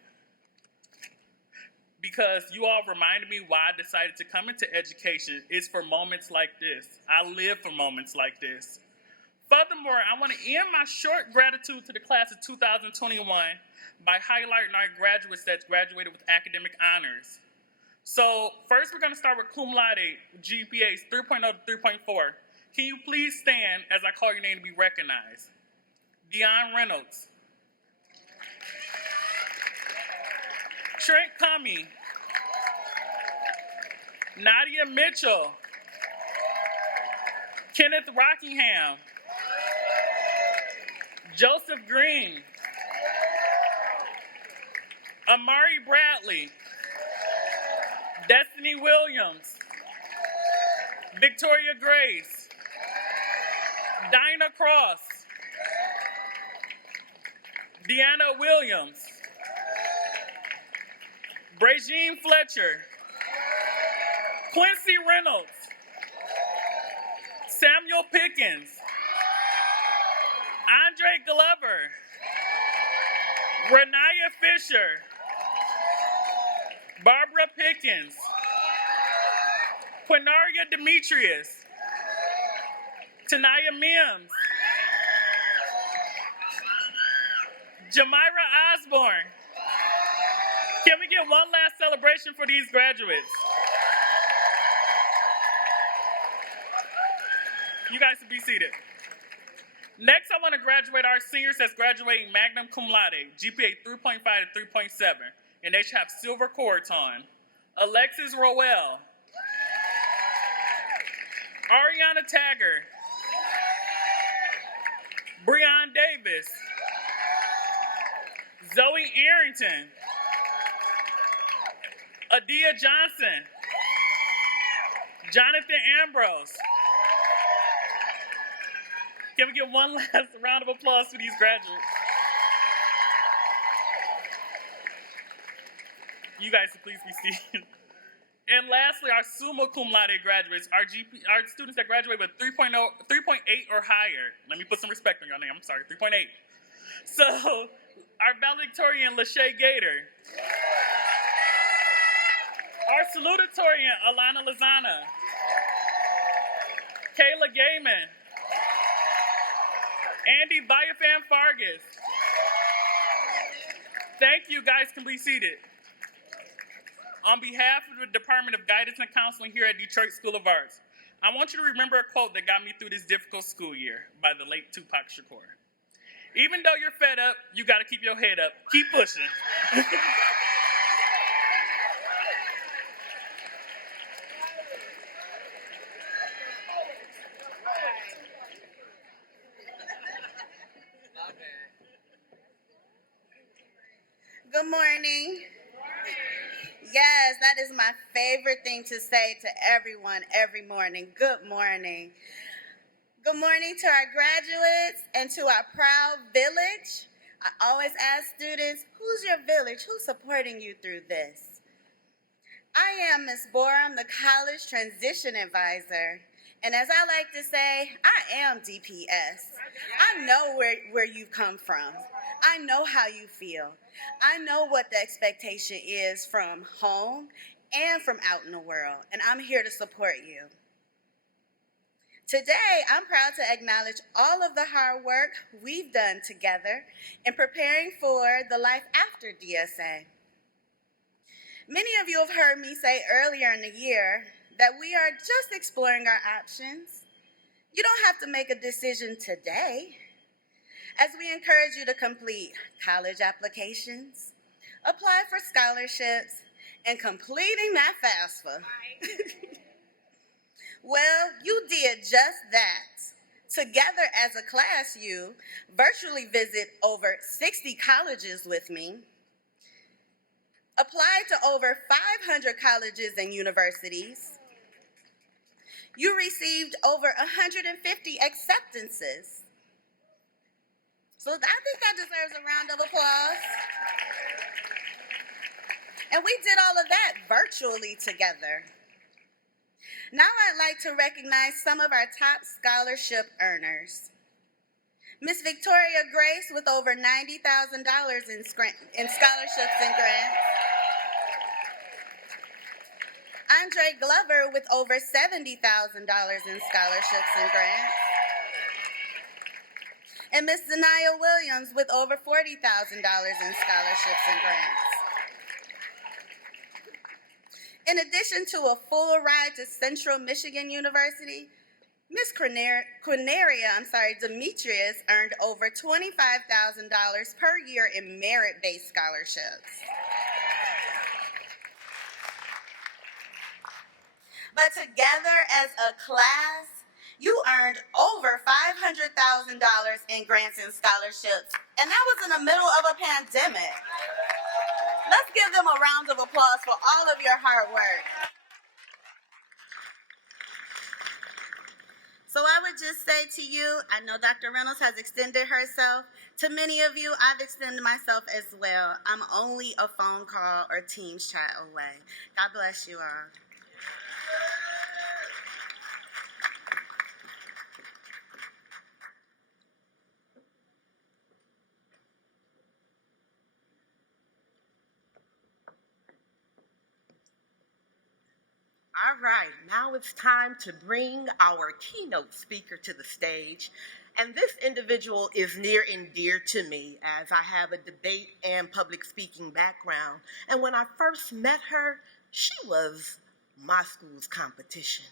Because you all reminded me why I decided to come into education is for moments like this. I live for moments like this. Furthermore, I want to end my short gratitude to the class of 2021 by highlighting our graduates that graduated with academic honors. So first we're going to start with cum laude, GPAs 3.0 to 3.4. Can you please stand as I call your name to be recognized? Dion Reynolds. Trent Cummey. Nadia Mitchell. Kenneth Rockingham. Joseph Green. Amari Bradley. Destiny Williams. Victoria Grace. Dinah Cross. Deanna Williams. Brajeen Fletcher. Quincy Reynolds. Samuel Pickens. Andre Glover. Renaya Fisher. Barbara Pickens. Quinaria Demetrius. Tanaya Mims. Jamira Osborne. Can we get one last celebration for these graduates? You guys can be seated. Next, I want to graduate our seniors that's graduating magna cum laude, GPA 3.5 to 3.7, and they should have silver cords on. Alexis Roel, Ariana Tagger, Breon Davis, Zoe Arrington, Adia Johnson, Jonathan Ambrose. Can we get one last round of applause for these graduates? You guys please be seated. And lastly, our summa cum laude graduates, our students that graduate with 3.8 or higher. Let me put some respect on your name. I'm sorry, 3.8. So, our valedictorian, Lachey Gator. Our salutatorian, Alana Lozana. Kayla Gaiman. Andy Viafan Fargas. Thank you, guys can be seated. On behalf of the Department of Guidance and Counseling here at Detroit School of Arts, I want you to remember a quote that got me through this difficult school year by the late Tupac Shakur. Even though you're fed up, you gotta keep your head up. Keep pushing. Good morning. Yes, that is my favorite thing to say to everyone every morning. Good morning. Good morning to our graduates and to our proud village. I always ask students, who's your village? Who's supporting you through this? I am Ms. Borum, the College Transition Advisor. And as I like to say, I am DPS. I know where you've come from. I know how you feel. I know what the expectation is from home and from out in the world, and I'm here to support you. Today, I'm proud to acknowledge all of the hard work we've done together in preparing for the life after DSA. Many of you have heard me say earlier in the year that we are just exploring our options. You don't have to make a decision today, as we encourage you to complete college applications, apply for scholarships, and completing that FAFSA. Well, you did just that. Together as a class, you virtually visit over 60 colleges with me, applied to over 500 colleges and universities. You received over 150 acceptances. So I think that deserves a round of applause. And we did all of that virtually together. Now I'd like to recognize some of our top scholarship earners. Miss Victoria Grace with over $90,000 in scholarships and grants. Andre Glover with over $70,000 in scholarships and grants. And Miss Zanaya Williams with over $40,000 in scholarships and grants. In addition to a full ride to Central Michigan University, Miss Demetrius earned over $25,000 per year in merit-based scholarships. But together as a class, you earned over $500,000 in grants and scholarships, and that was in the middle of a pandemic. Let's give them a round of applause for all of your hard work. So I would just say to you, I know Dr. Reynolds has extended herself. To many of you, I've extended myself as well. I'm only a phone call or Teams chat away. God bless you all. All right, now it's time to bring our keynote speaker to the stage. And this individual is near and dear to me as I have a debate and public speaking background. And when I first met her, she was my school's competition.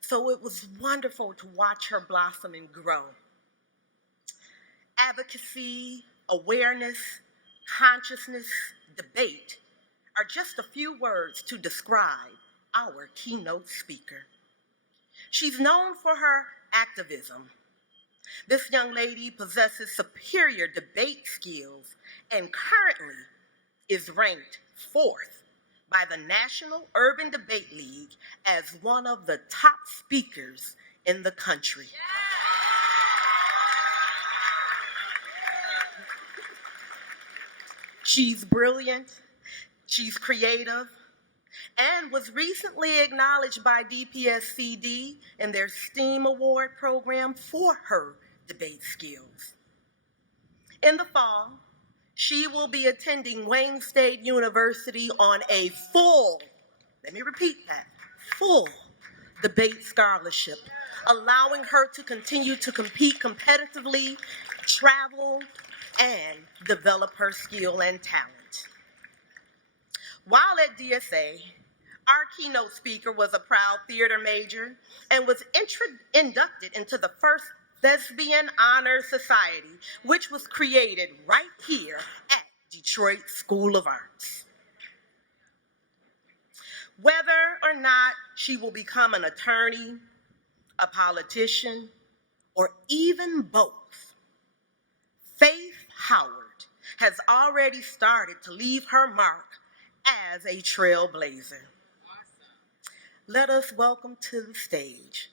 So it was wonderful to watch her blossom and grow. Advocacy, awareness, consciousness, debate are just a few words to describe our keynote speaker. She's known for her activism. This young lady possesses superior debate skills and currently is ranked 4th by the National Urban Debate League as one of the top speakers in the country. She's brilliant, she's creative, and was recently acknowledged by DPSCD in their STEAM Award program for her debate skills. In the fall, she will be attending Wayne State University on a full, let me repeat that, full debate scholarship, allowing her to continue to compete competitively, travel, and develop her skill and talent. While at DSA, our keynote speaker was a proud theater major and was inducted into the first Thespian Honor Society, which was created right here at Detroit School of Arts. Whether or not she will become an attorney, a politician, or even both, Faith Howard has already started to leave her mark as a trailblazer. Let us welcome to the stage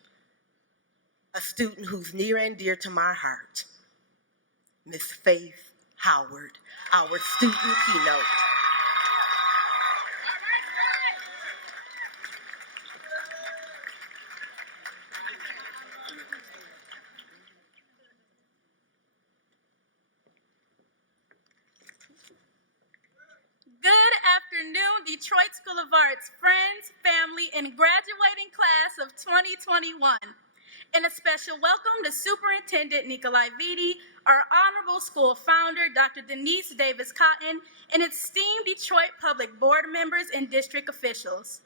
a student who's near and dear to my heart, Miss Faith Howard, our student keynote. Good afternoon, Detroit School of Arts friends, family, and graduating class of 2021. And a special welcome to Superintendent Nikolai Vitti, our honorable school founder, Dr. Denise Davis Cotton, and esteemed Detroit Public Board members and district officials.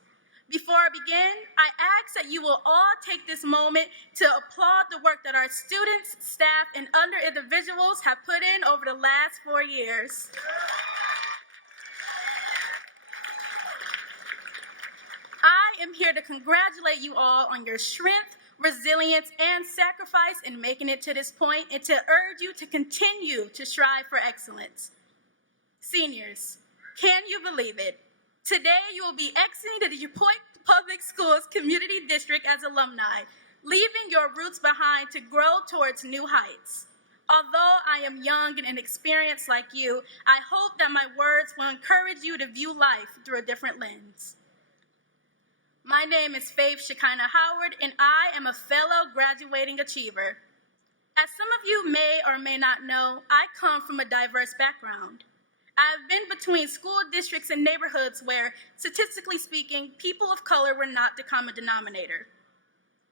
Before I begin, I ask that you will all take this moment to applaud the work that our students, staff, and other individuals have put in over the last 4 years. I am here to congratulate you all on your strength, resilience, and sacrifice in making it to this point, and to urge you to continue to strive for excellence. Seniors, can you believe it? Today you will be exiting the Detroit Public Schools Community District as alumni, leaving your roots behind to grow towards new heights. Although I am young and inexperienced like you, I hope that my words will encourage you to view life through a different lens. My name is Faith Shekinah Howard, and I am a fellow graduating achiever. As some of you may or may not know, I come from a diverse background. I've been between school districts and neighborhoods where, statistically speaking, people of color were not the common denominator.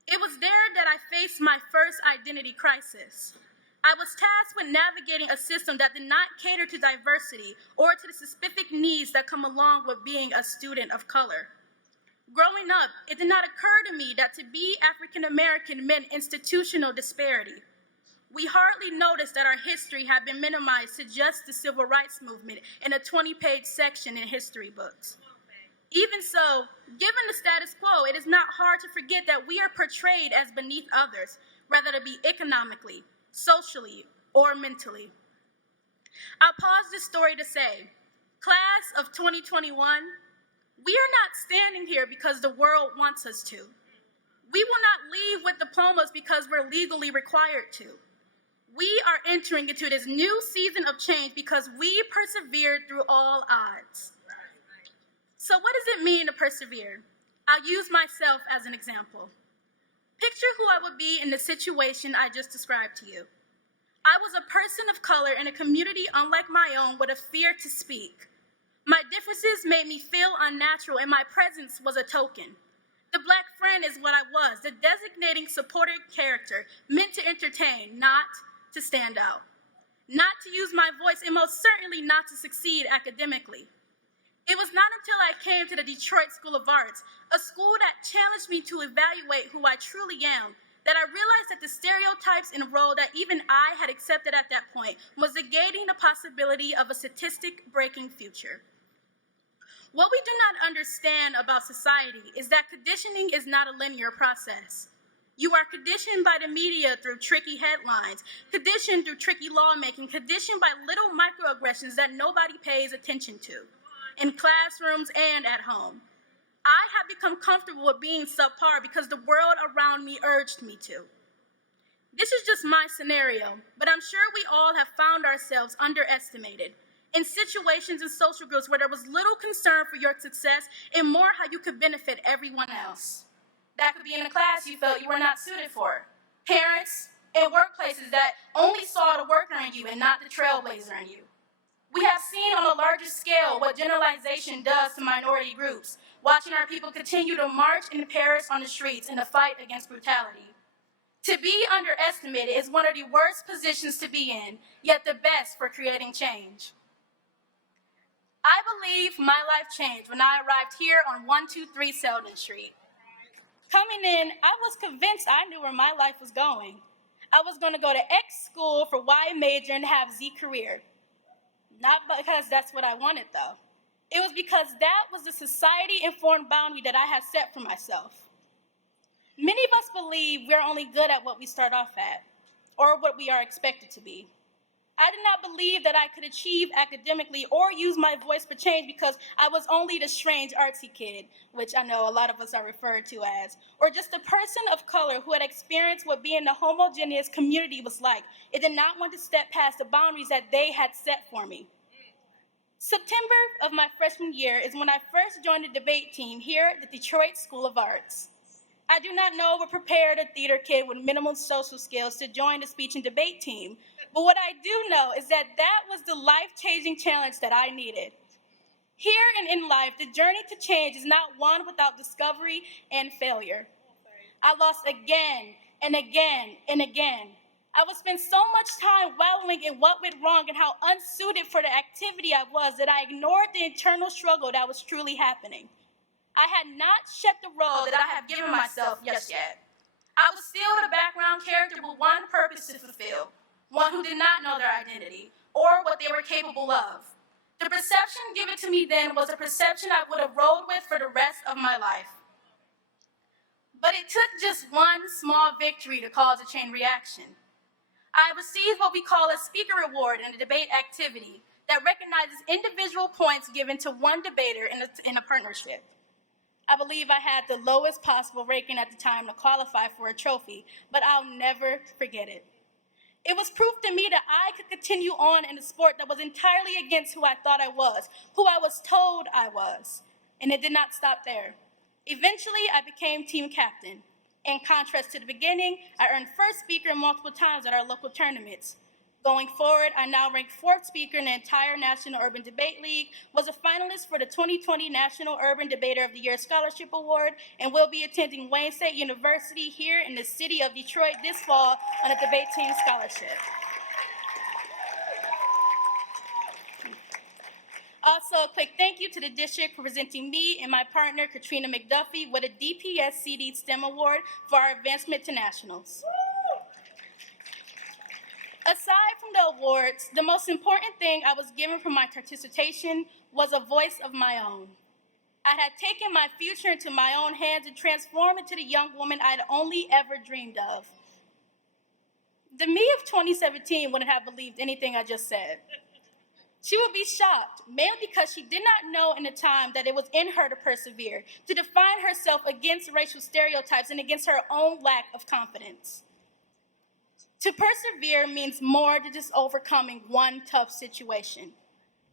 It was there that I faced my first identity crisis. I was tasked with navigating a system that did not cater to diversity or to the specific needs that come along with being a student of color. Growing up, it did not occur to me that to be African American meant institutional disparity. We hardly noticed that our history had been minimized to just the civil rights movement in a 20-page section in history books. Even so, given the status quo, it is not hard to forget that we are portrayed as beneath others, whether it be economically, socially, or mentally. I'll pause this story to say, class of 2021, we are not standing here because the world wants us to. We will not leave with diplomas because we're legally required to. We are entering into this new season of change because we persevered through all odds. So what does it mean to persevere? I'll use myself as an example. Picture who I would be in the situation I just described to you. I was a person of color in a community unlike my own with a fear to speak. My differences made me feel unnatural, and my presence was a token. The black friend is what I was, the designating supportive character, meant to entertain, not to stand out, not to use my voice, and most certainly not to succeed academically. It was not until I came to the Detroit School of Arts, a school that challenged me to evaluate who I truly am, that I realized that the stereotypes and role that even I had accepted at that point was negating the possibility of a statistic-breaking future. What we do not understand about society is that conditioning is not a linear process. You are conditioned by the media through tricky headlines, conditioned through tricky lawmaking, conditioned by little microaggressions that nobody pays attention to, in classrooms and at home. I have become comfortable with being subpar because the world around me urged me to. This is just my scenario, but I'm sure we all have found ourselves underestimated in situations and social groups where there was little concern for your success and more how you could benefit everyone else. That could be in a class you felt you were not suited for, parents, and workplaces that only saw the worker in you and not the trailblazer in you. We have seen on a larger scale what generalization does to minority groups, watching our people continue to march in Paris on the streets in the fight against brutality. To be underestimated is one of the worst positions to be in, yet the best for creating change. I believe my life changed when I arrived here on 123 Selden Street. Coming in, I was convinced I knew where my life was going. I was going to go to X school for Y major and have Z career. Not because that's what I wanted, though. It was because that was the society-informed boundary that I had set for myself. Many of us believe we're only good at what we start off at, or what we are expected to be. I did not believe that I could achieve academically or use my voice for change because I was only the strange artsy kid, which I know a lot of us are referred to as, or just a person of color who had experienced what being in a homogeneous community was like. It did not want to step past the boundaries that they had set for me. September of my freshman year is when I first joined the debate team here at the Detroit School of Arts. I do not know what prepared a theater kid with minimal social skills to join the speech and debate team, but what I do know is that that was the life-changing challenge that I needed. Here and in life, the journey to change is not one without discovery and failure. I lost again and again and again. I would spend so much time wallowing in what went wrong and how unsuited for the activity I was that I ignored the internal struggle that was truly happening. I had not shed the role that I have given myself just yet. I was still the background character with one purpose to fulfill, one who did not know their identity or what they were capable of. The perception given to me then was a perception I would have rolled with for the rest of my life. But it took just one small victory to cause a chain reaction. I received what we call a speaker reward in a debate activity that recognizes individual points given to one debater in a partnership. I believe I had the lowest possible ranking at the time to qualify for a trophy, but I'll never forget it. It was proof to me that I could continue on in a sport that was entirely against who I thought I was, who I was told I was, and it did not stop there. Eventually, I became team captain. In contrast to the beginning, I earned first speaker multiple times at our local tournaments. Going forward, I now rank fourth speaker in the entire National Urban Debate League, was a finalist for the 2020 National Urban Debater of the Year Scholarship Award, and will be attending Wayne State University here in the city of Detroit this fall on a debate team scholarship. Also, a quick thank you to the district for presenting me and my partner, Katrina McDuffie, with a DPS CD STEM Award for our advancement to nationals. Aside from the awards, the most important thing I was given from my participation was a voice of my own. I had taken my future into my own hands and transformed into the young woman I had only ever dreamed of. The me of 2017 wouldn't have believed anything I just said. She would be shocked, mainly because she did not know in the time that it was in her to persevere, to define herself against racial stereotypes and against her own lack of confidence. To persevere means more than just overcoming one tough situation.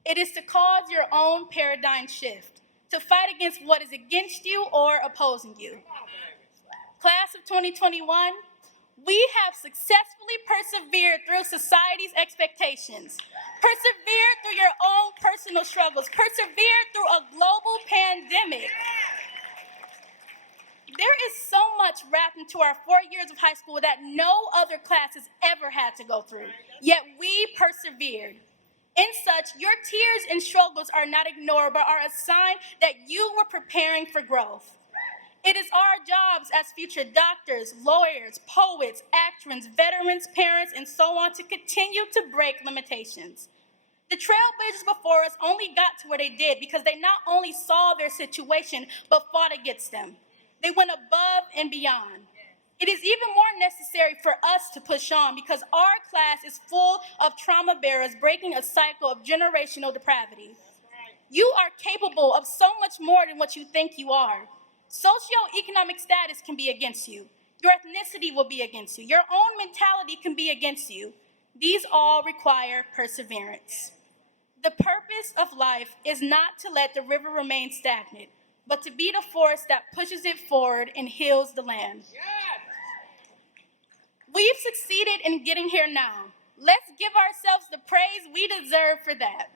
It is to cause your own paradigm shift, to fight against what is against you or opposing you. Class of 2021, we have successfully persevered through society's expectations, persevered through your own personal struggles, persevered through a global pandemic. There is so much wrapped into our 4 years of high school that no other class has ever had to go through, yet we persevered. In such, your tears and struggles are not ignored, but are a sign that you were preparing for growth. It is our jobs as future doctors, lawyers, poets, actors, veterans, parents, and so on to continue to break limitations. The trailblazers before us only got to where they did because they not only saw their situation, but fought against them. They went above and beyond. It is even more necessary for us to push on because our class is full of trauma bearers breaking a cycle of generational depravity. You are capable of so much more than what you think you are. Socioeconomic status can be against you. Your ethnicity will be against you. Your own mentality can be against you. These all require perseverance. The purpose of life is not to let the river remain stagnant, but to be the force that pushes it forward and heals the land. We've succeeded in getting here now. Let's give ourselves the praise we deserve for that.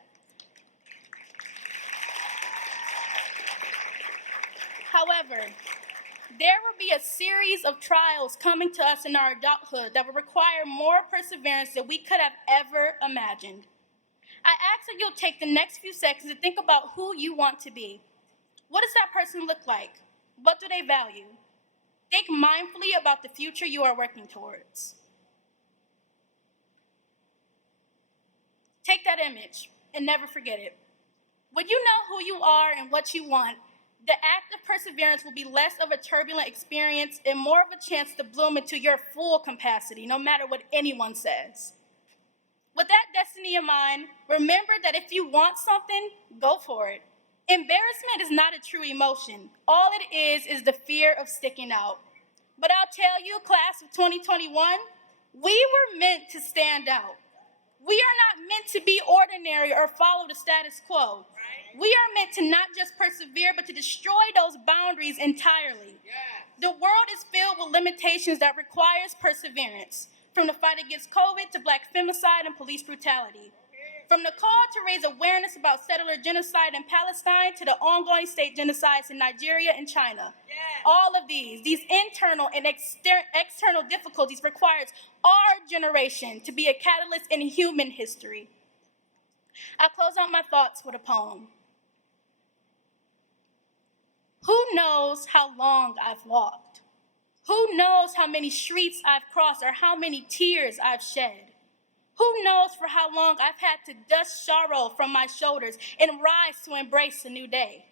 However, there will be a series of trials coming to us in our adulthood that will require more perseverance than we could have ever imagined. I ask that you'll take the next few seconds to think about who you want to be. What does that person look like? What do they value? Think mindfully about the future you are working towards. Take that image and never forget it. When you know who you are and what you want, the act of perseverance will be less of a turbulent experience and more of a chance to bloom into your full capacity, no matter what anyone says. With that destiny in mind, remember that if you want something, go for it. Embarrassment is not a true emotion. All it is the fear of sticking out. But I'll tell you, class of 2021, we were meant to stand out. We are not meant to be ordinary or follow the status quo. We are meant to not just persevere, but to destroy those boundaries entirely. The world is filled with limitations that requires perseverance, from the fight against COVID to Black femicide and police brutality. From the call to raise awareness about settler genocide in Palestine to the ongoing state genocides in Nigeria and China. All of these internal and external difficulties requires our generation to be a catalyst in human history. I'll close out my thoughts with a poem. Who knows how long I've walked? Who knows how many streets I've crossed or how many tears I've shed? Who knows for how long I've had to dust sorrow from my shoulders and rise to embrace a new day?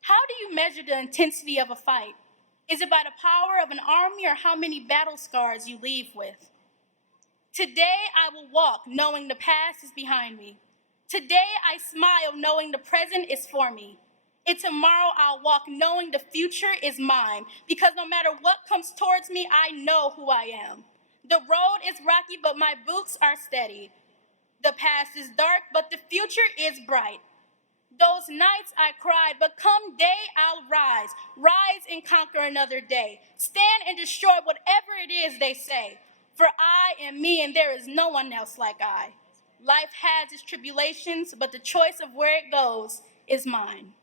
How do you measure the intensity of a fight? Is it by the power of an army or how many battle scars you leave with? Today I will walk knowing the past is behind me. Today I smile knowing the present is for me. And tomorrow I'll walk knowing the future is mine, because no matter what comes towards me, I know who I am. The road is rocky, but my boots are steady. The past is dark, but the future is bright. Those nights I cried, but come day I'll rise. Rise and conquer another day. Stand and destroy whatever it is they say. For I am me and there is no one else like I. Life has its tribulations, but the choice of where it goes is mine.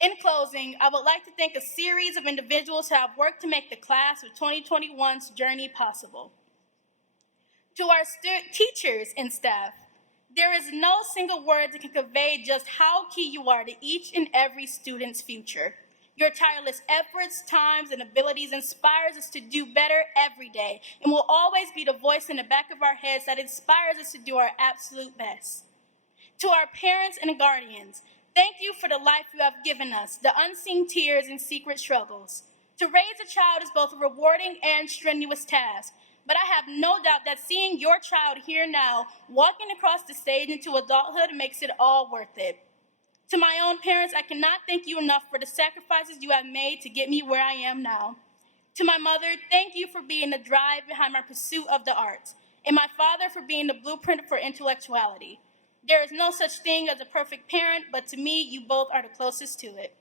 In closing, I would like to thank a series of individuals who have worked to make the class of 2021's journey possible. To our teachers and staff, there is no single word that can convey just how key you are to each and every student's future. Your tireless efforts, times, and abilities inspires us to do better every day and will always be the voice in the back of our heads that inspires us to do our absolute best. To our parents and guardians, thank you for the life you have given us, the unseen tears and secret struggles. To raise a child is both a rewarding and strenuous task, but I have no doubt that seeing your child here now, walking across the stage into adulthood makes it all worth it. To my own parents, I cannot thank you enough for the sacrifices you have made to get me where I am now. To my mother, thank you for being the drive behind my pursuit of the arts, and my father for being the blueprint for intellectuality. There is no such thing as a perfect parent, but to me, you both are the closest to it.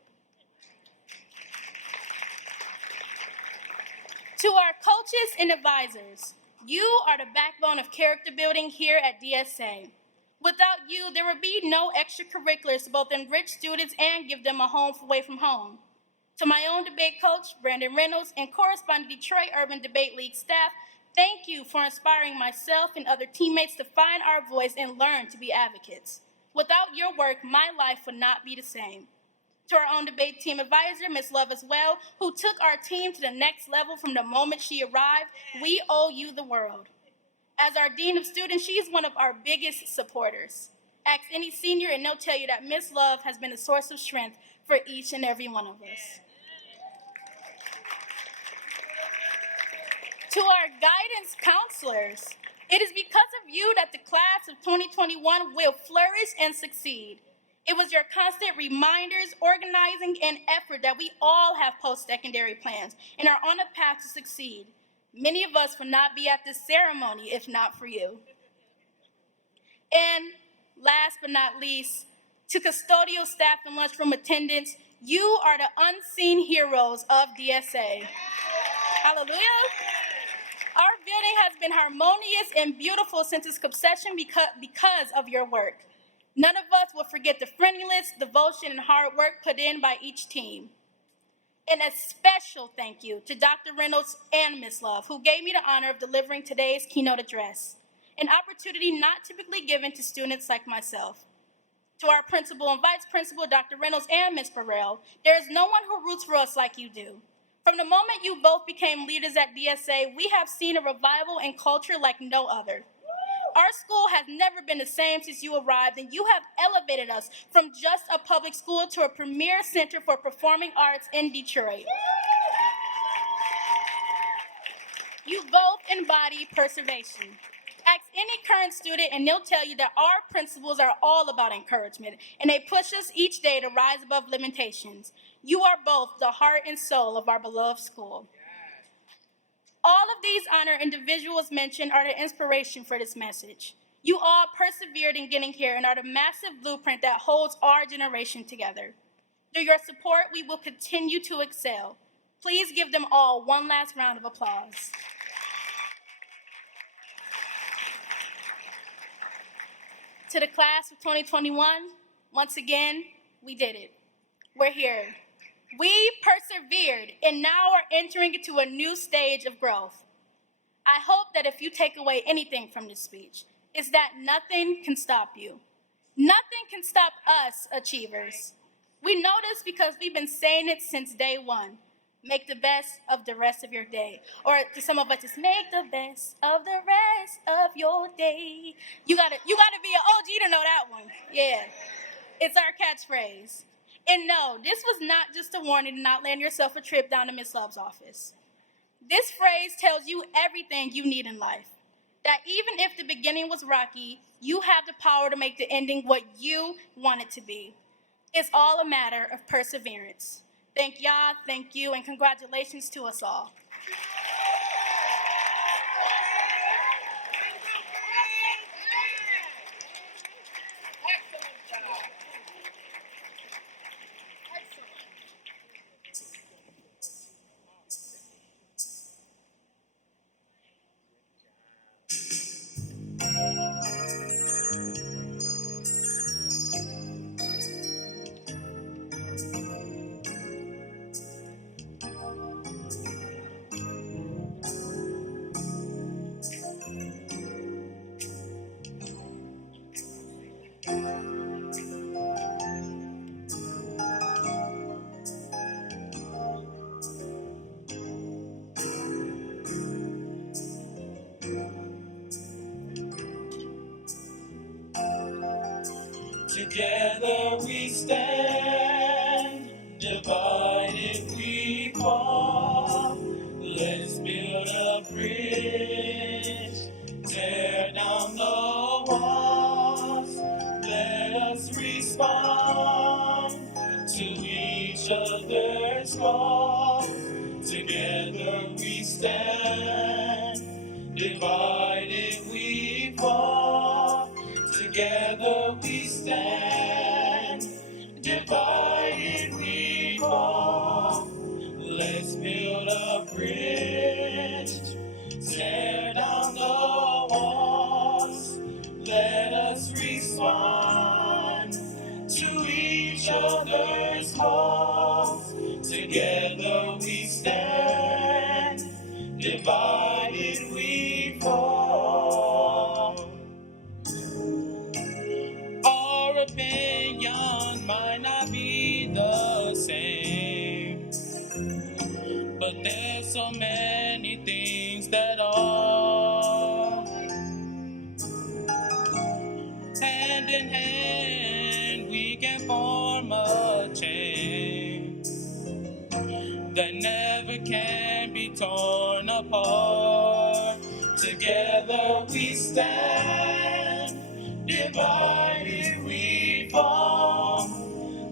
To our coaches and advisors, you are the backbone of character building here at DSA. Without you, there would be no extracurriculars to both enrich students and give them a home away from home. To my own debate coach, Brandon Reynolds, and corresponding Detroit Urban Debate League staff, thank you for inspiring myself and other teammates to find our voice and learn to be advocates. Without your work, my life would not be the same. To our own debate team advisor, Ms. Love as well, who took our team to the next level from the moment she arrived, we owe you the world. As our Dean of Students, she is one of our biggest supporters. Ask any senior and they'll tell you that Ms. Love has been a source of strength for each and every one of us. To our guidance counselors, it is because of you that the class of 2021 will flourish and succeed. It was your constant reminders, organizing, and effort that we all have post-secondary plans and are on a path to succeed. Many of us would not be at this ceremony if not for you. And last but not least, to custodial staff and lunchroom attendants, you are the unseen heroes of DSA. Hallelujah. Our building has been harmonious and beautiful since its conception because of your work. None of us will forget the friendliness, devotion, and hard work put in by each team. And a special thank you to Dr. Reynolds and Ms. Love, who gave me the honor of delivering today's keynote address, an opportunity not typically given to students like myself. To our principal and vice principal, Dr. Reynolds and Ms. Burrell, there is no one who roots for us like you do. From the moment you both became leaders at DSA, we have seen a revival and culture like no other. Our school has never been the same since you arrived, and you have elevated us from just a public school to a premier center for performing arts in Detroit. You both embody preservation. Ask any current student, and they'll tell you that our principles are all about encouragement, and they push us each day to rise above limitations. You are both the heart and soul of our beloved school. All of these honored individuals mentioned are the inspiration for this message. You all persevered in getting here and are the massive blueprint that holds our generation together. Through your support, we will continue to excel. Please give them all one last round of applause. To the class of 2021, once again, we did it. We're here. We persevered and now are entering into a new stage of growth. I hope that if you take away anything from this speech, it's that nothing can stop you. Nothing can stop us achievers. We know this because we've been saying it since day one. Make the best of the rest of your day. Or to some of us, it's make the best of the rest of your day. You gotta be an OG to know that one. Yeah, it's our catchphrase. And no, this was not just a warning to not land yourself a trip down to Miss Love's office. This phrase tells you everything you need in life. That even if the beginning was rocky, you have the power to make the ending what you want it to be. It's all a matter of perseverance. Thank y'all, thank you, and congratulations to us all. Together we stand, divided we fall. Let's build a bridge, tear down the walls. Let us respond to each other's call. Together we stand, divided we fall. Together we stand, divided. in hand, we can form a chain that never can be torn apart. Together we stand, divided we fall.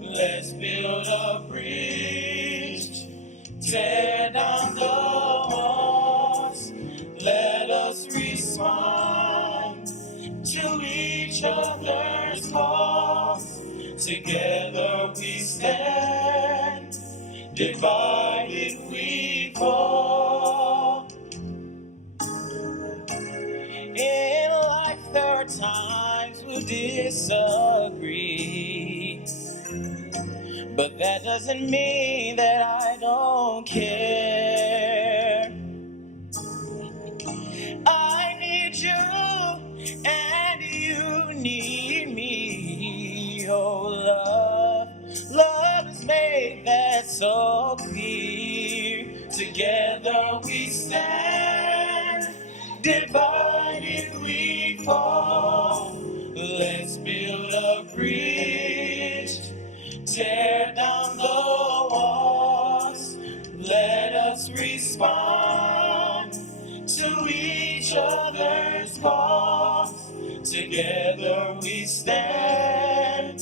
Let's build a bridge, tear down the walls. Let us respond to each other's calls. Together we stand, divided we fall. In life there are times we'll disagree, but that doesn't mean that I don't care. I need you and you need me. Oh, love has made that so clear. Together we stand, divided we fall. Let's build a bridge, tear down the walls. Let us respond to each other's calls. Together we stand,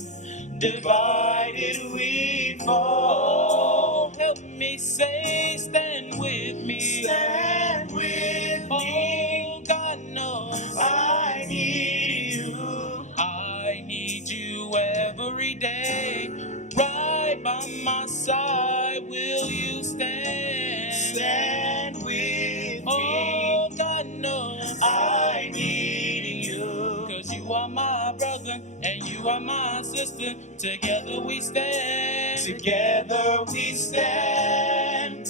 divided we fall. Help me say, stand with me. Stand with me. Oh, God knows I need you. I need you every day. Right by my side, will you stand? Stand with me. Oh, God knows I need you. 'Cause you are my brother and you are my sister. Together we stand. Together we stand.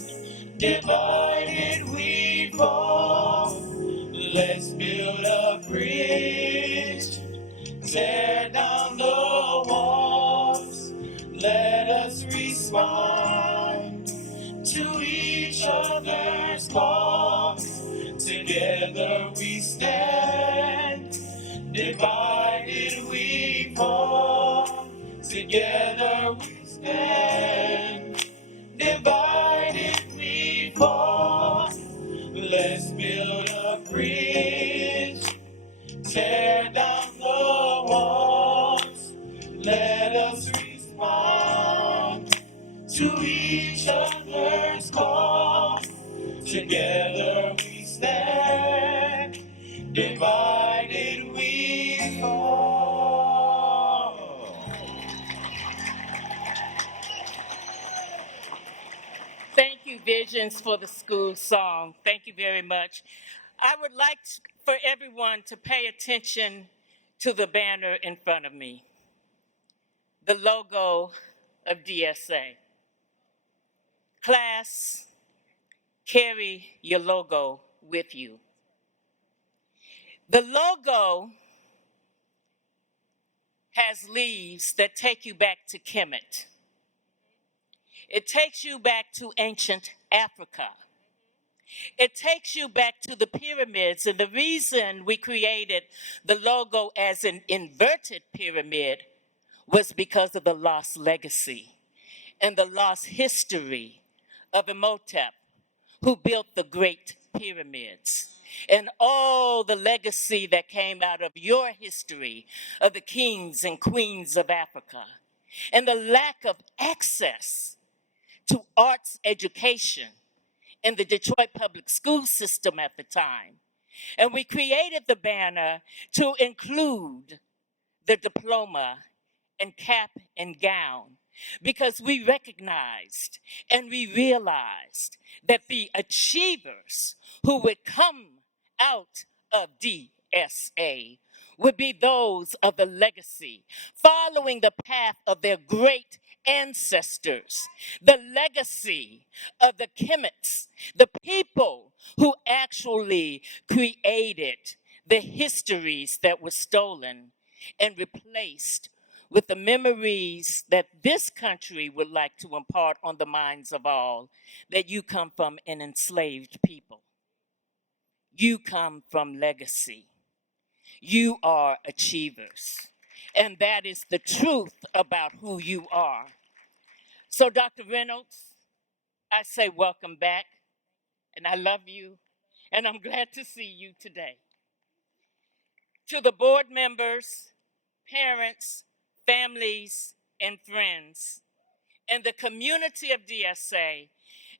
Divided we fall. Let's build a bridge. Tear down the walls. Let us respond to each other's calls. Together we stand, divided we fall. Together we stand, divided we fall. Let's build a bridge, tear down the walls. Let us respond to each other's calls. Together we stand, divided we fall. Thank you, Visions, for the school song. Thank you very much. I would like for everyone to pay attention to the banner in front of me, the logo of DSA. Class, carry your logo with you. The logo has leaves that take you back to Kemet. It takes you back to ancient Africa. It takes you back to the pyramids, and the reason we created the logo as an inverted pyramid was because of the lost legacy and the lost history of Imhotep, who built the great pyramids, and all the legacy that came out of your history of the kings and queens of Africa, and the lack of access to arts education in the Detroit public school system at the time. And we created the banner to include the diploma and cap and gown, because we recognized and we realized that the achievers who would come out of DSA would be those of the legacy, following the path of their great ancestors, the legacy of the Kemets, the people who actually created the histories that were stolen and replaced with the memories that this country would like to impart on the minds of all, that you come from an enslaved people. You come from legacy. You are achievers. And that is the truth about who you are. So, Dr. Reynolds, I say welcome back, and I love you, and I'm glad to see you today. To the board members, parents, families, and friends, and the community of DSA,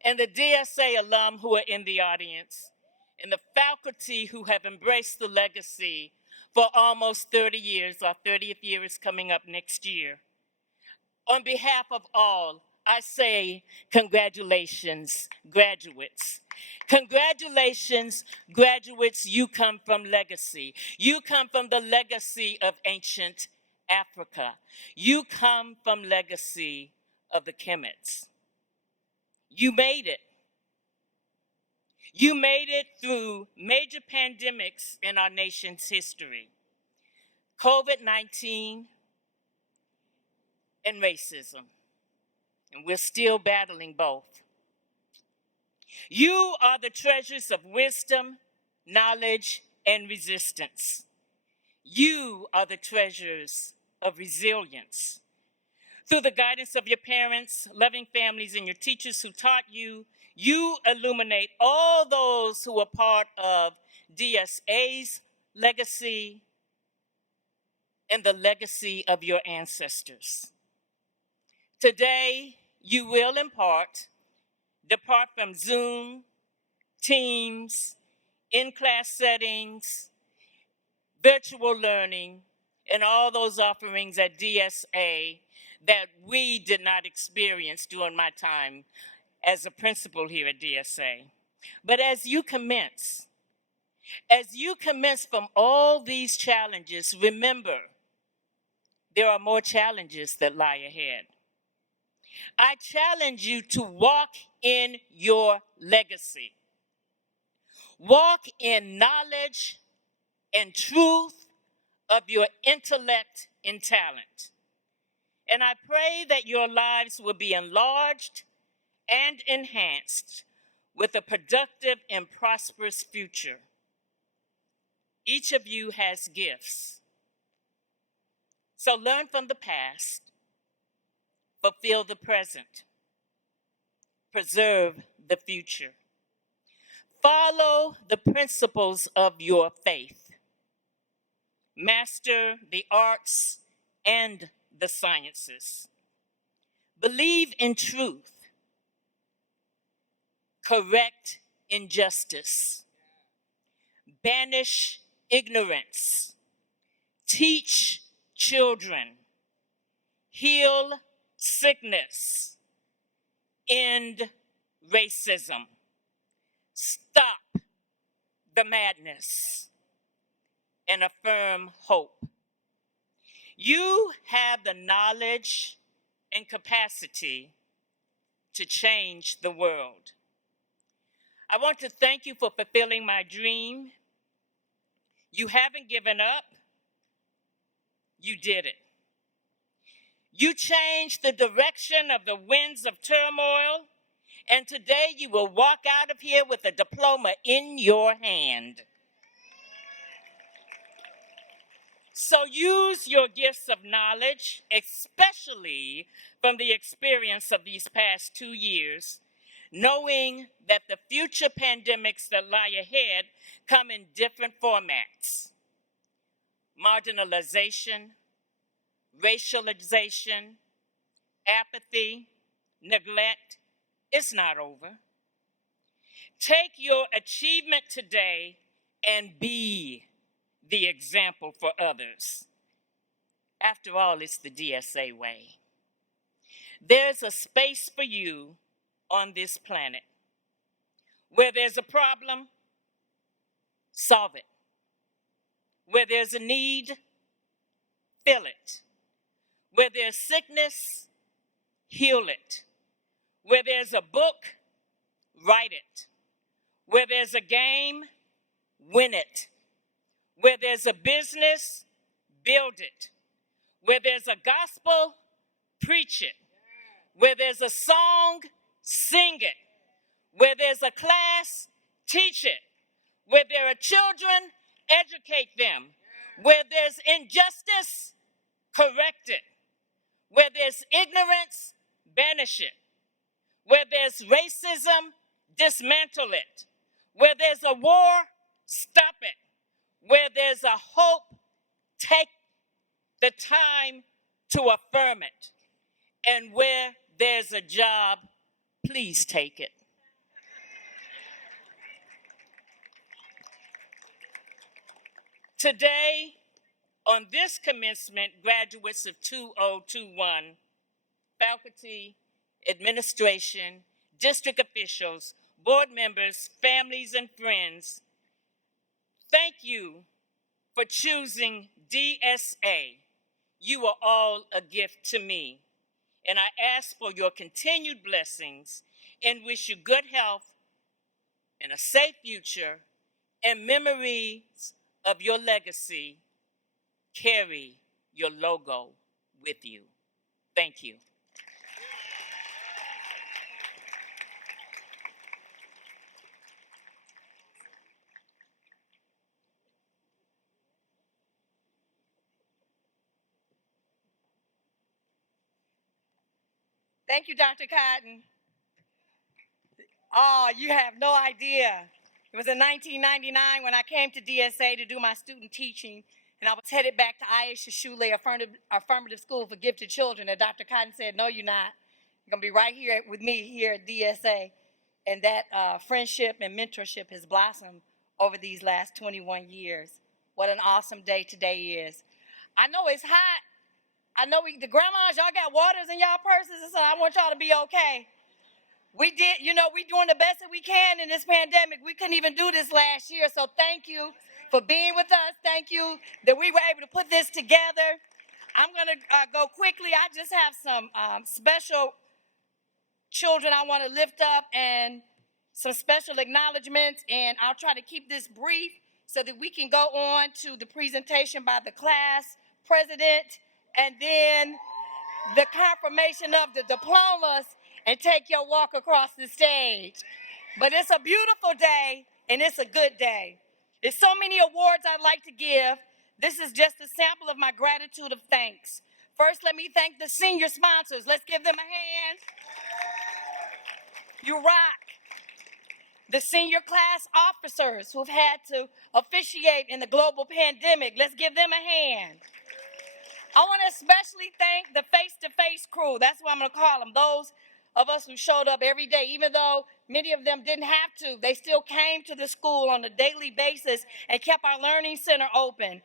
and the DSA alum who are in the audience, and the faculty who have embraced the legacy for almost 30 years. Our 30th year is coming up next year. On behalf of all, I say congratulations, graduates. Congratulations, graduates, you come from legacy. You come from the legacy of ancient Africa. You come from legacy of the Kemets. You made it. You made it through major pandemics in our nation's history. COVID-19 and racism. And we're still battling both. You are the treasures of wisdom, knowledge, and resistance. You are the treasures of resilience. Through the guidance of your parents, loving families, and your teachers who taught you, you illuminate all those who are part of DSA's legacy and the legacy of your ancestors. Today, you will depart from Zoom, Teams, in-class settings, virtual learning, and all those offerings at DSA that we did not experience during my time as a principal here at DSA. But as you commence from all these challenges, remember, there are more challenges that lie ahead. I challenge you to walk in your legacy. Walk in knowledge and truth of your intellect and talent. And I pray that your lives will be enlarged and enhanced with a productive and prosperous future. Each of you has gifts. So learn from the past, fulfill the present, preserve the future. Follow the principles of your faith. Master the arts and the sciences. Believe in truth. Correct injustice. Banish ignorance. Teach children. Heal sickness. End racism. Stop the madness and affirm hope. You have the knowledge and capacity to change the world. I want to thank you for fulfilling my dream. You haven't given up. You did it. You changed the direction of the winds of turmoil, and today you will walk out of here with a diploma in your hand. So use your gifts of knowledge, especially from the experience of these past 2 years, knowing that the future pandemics that lie ahead come in different formats. Marginalization, racialization, apathy, neglect, it's not over. Take your achievement today and be the example for others. After all, it's the DSA way. There's a space for you on this planet. Where there's a problem, solve it. Where there's a need, fill it. Where there's sickness, heal it. Where there's a book, write it. Where there's a game, win it. Where there's a business, build it. Where there's a gospel, preach it. Where there's a song, sing it. Where there's a class, teach it. Where there are children, educate them. Where there's injustice, correct it. Where there's ignorance, banish it. Where there's racism, dismantle it. Where there's a war, stop it. Where there's a hope, take the time to affirm it. And where there's a job, please take it. Today, on this commencement, graduates of 2021, faculty, administration, district officials, board members, families, and friends, thank you for choosing DSA. You are all a gift to me, and I ask for your continued blessings and wish you good health and a safe future and memories of your legacy. Carry your logo with you. Thank you. Thank you, Dr. Cotton. Oh, you have no idea. It was in 1999 when I came to DSA to do my student teaching, and I was headed back to Aisha Shule Affirmative School for Gifted Children, and Dr. Cotton said, no, you're not. You're going to be right here with me here at DSA. And that friendship and mentorship has blossomed over these last 21 years. What an awesome day today is. I know it's hot. I know the grandmas, y'all got waters in y'all purses, and so I want y'all to be okay. We doing the best that we can in this pandemic. We couldn't even do this last year, so thank you for being with us. Thank you that we were able to put this together. I'm going to go quickly. I just have some special children I want to lift up and some special acknowledgments, and I'll try to keep this brief so that we can go on to the presentation by the class president and then the confirmation of the diplomas and take your walk across the stage. But it's a beautiful day, and it's a good day. There's so many awards I'd like to give. This is just a sample of my gratitude of thanks. First, let me thank the senior sponsors. Let's give them a hand. You rock. The senior class officers who've had to officiate in the global pandemic. Let's give them a hand. I want to especially thank the face-to-face crew. That's what I'm going to call them. Those of us who showed up every day, even though many of them didn't have to, they still came to the school on a daily basis and kept our learning center open.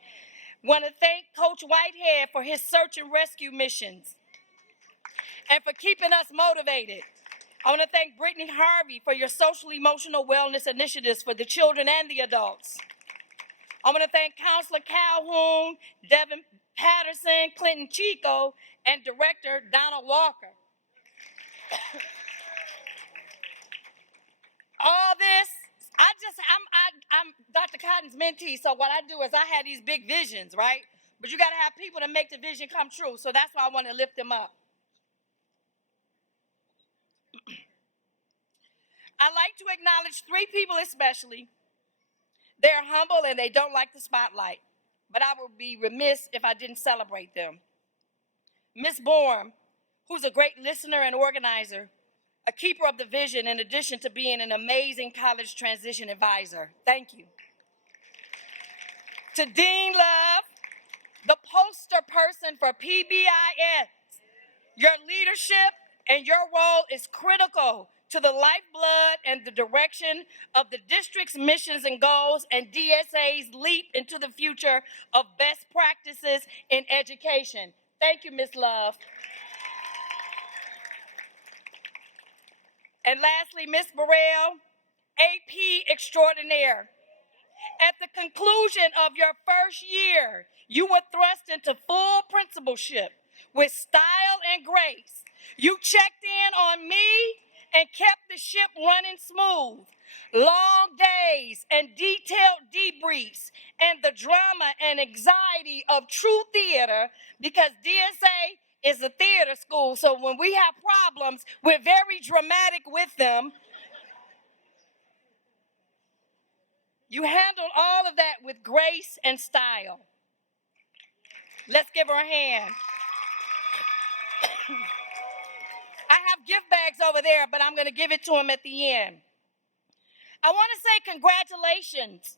Want to thank Coach Whitehead for his search and rescue missions and for keeping us motivated. I want to thank Brittany Harvey for your social emotional wellness initiatives for the children and the adults. I want to thank Counselor Calhoun, Devin Patterson, Clinton Chico, and Director Donald Walker. All this, I'm Dr. Cotton's mentee, so what I do is I have these big visions, right? But you got to have people to make the vision come true, so that's why I want to lift them up. I like to acknowledge three people especially. They're humble and they don't like the spotlight, but I would be remiss if I didn't celebrate them. Miss Bourne, who's a great listener and organizer, a keeper of the vision in addition to being an amazing college transition advisor. Thank you. To Dean Love, the poster person for PBIS, your leadership and your role is critical to the lifeblood and the direction of the district's missions and goals and DSA's leap into the future of best practices in education. Thank you, Ms. Love. And lastly, Ms. Burrell, AP extraordinaire. At the conclusion of your first year, you were thrust into full principalship with style and grace. You checked in on me and kept the ship running smooth. Long days and detailed debriefs and the drama and anxiety of true theater, because DSA is a theater school, so when we have problems, we're very dramatic with them. You handled all of that with grace and style. Let's give her a hand. I have gift bags over there, but I'm going to give it to him at the end. I want to say congratulations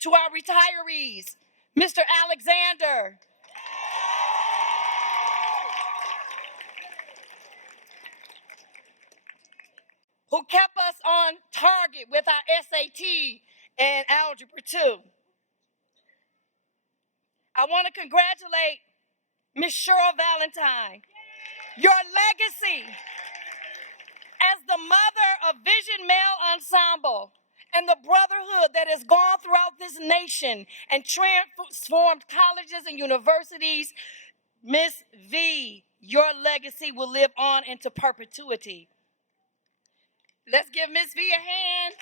to our retirees, Mr. Alexander, who kept us on target with our SAT and Algebra 2. I want to congratulate Ms. Cheryl Valentine. Your legacy as the mother of Vision Male Ensemble and the brotherhood that has gone throughout this nation and transformed colleges and universities, Miss V, your legacy will live on into perpetuity. Let's give Miss V a hand.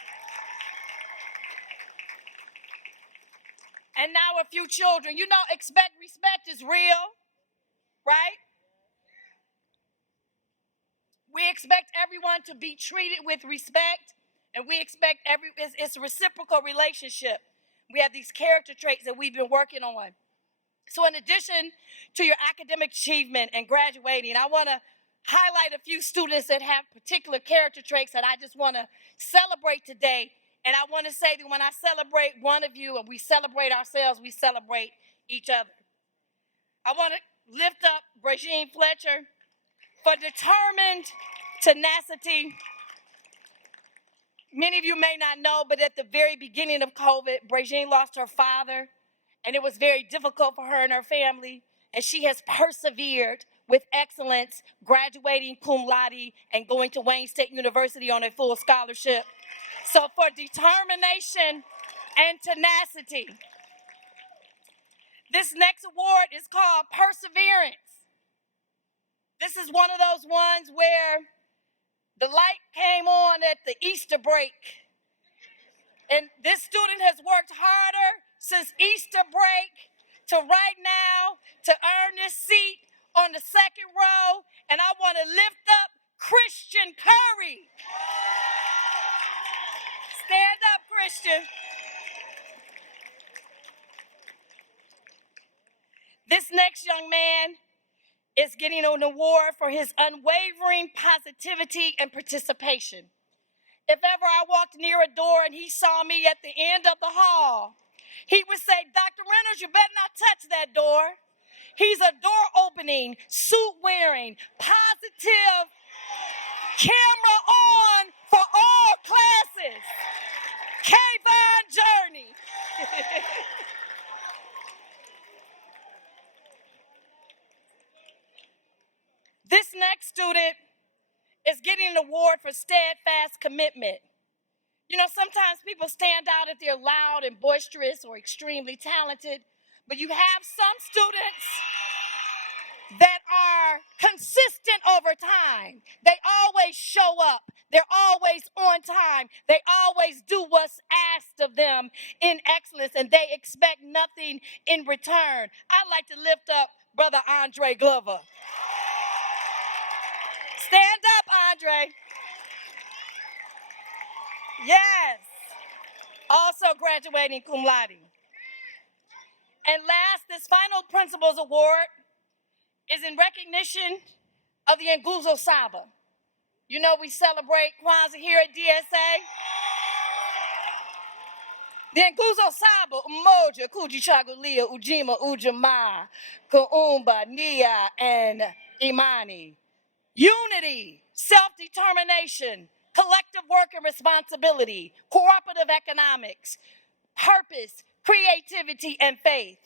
And now a few children. You know, respect is real, right? We expect everyone to be treated with respect, and we expect it's a reciprocal relationship. We have these character traits that we've been working on. So in addition to your academic achievement and graduating, I want to highlight a few students that have particular character traits that I just want to celebrate today. And I want to say that when I celebrate one of you and we celebrate ourselves, we celebrate each other. I want to lift up Brigine Fletcher for determined tenacity. Many of you may not know, but at the very beginning of COVID, Brigine lost her father, and it was very difficult for her and her family, and she has persevered with excellence, graduating cum laude and going to Wayne State University on a full scholarship. So for determination and tenacity, this next award is called Perseverance. This is one of those ones where the light came on at the Easter break. And this student has worked harder since Easter break to right now to earn this seat on the second row. And I want to lift up Christian Curry. Stand up, Christian. This next young man is getting an award for his unwavering positivity and participation. If ever I walked near a door and he saw me at the end of the hall, he would say, Dr. Reynolds, you better not touch that door. He's a door opening, suit wearing, positive, camera on for all classes. K-Vine Journey. This next student is getting an award for steadfast commitment. You know, sometimes people stand out if they're loud and boisterous or extremely talented, but you have some students that are consistent over time. They always show up. They're always on time. They always do what's asked of them in excellence, and they expect nothing in return. I'd like to lift up Brother Andre Glover. Stand up, Andre. Yes. Also graduating cum laude. And last, this final principals award is in recognition of the Nguzo Saba. You know, we celebrate Kwanzaa here at DSA. The Nguzo Saba, Umoja, Kujichagulia, Ujima, Ujamaa, Kuumba, Nia, and Imani. Unity, self-determination, collective work and responsibility, cooperative economics, purpose, creativity, and faith.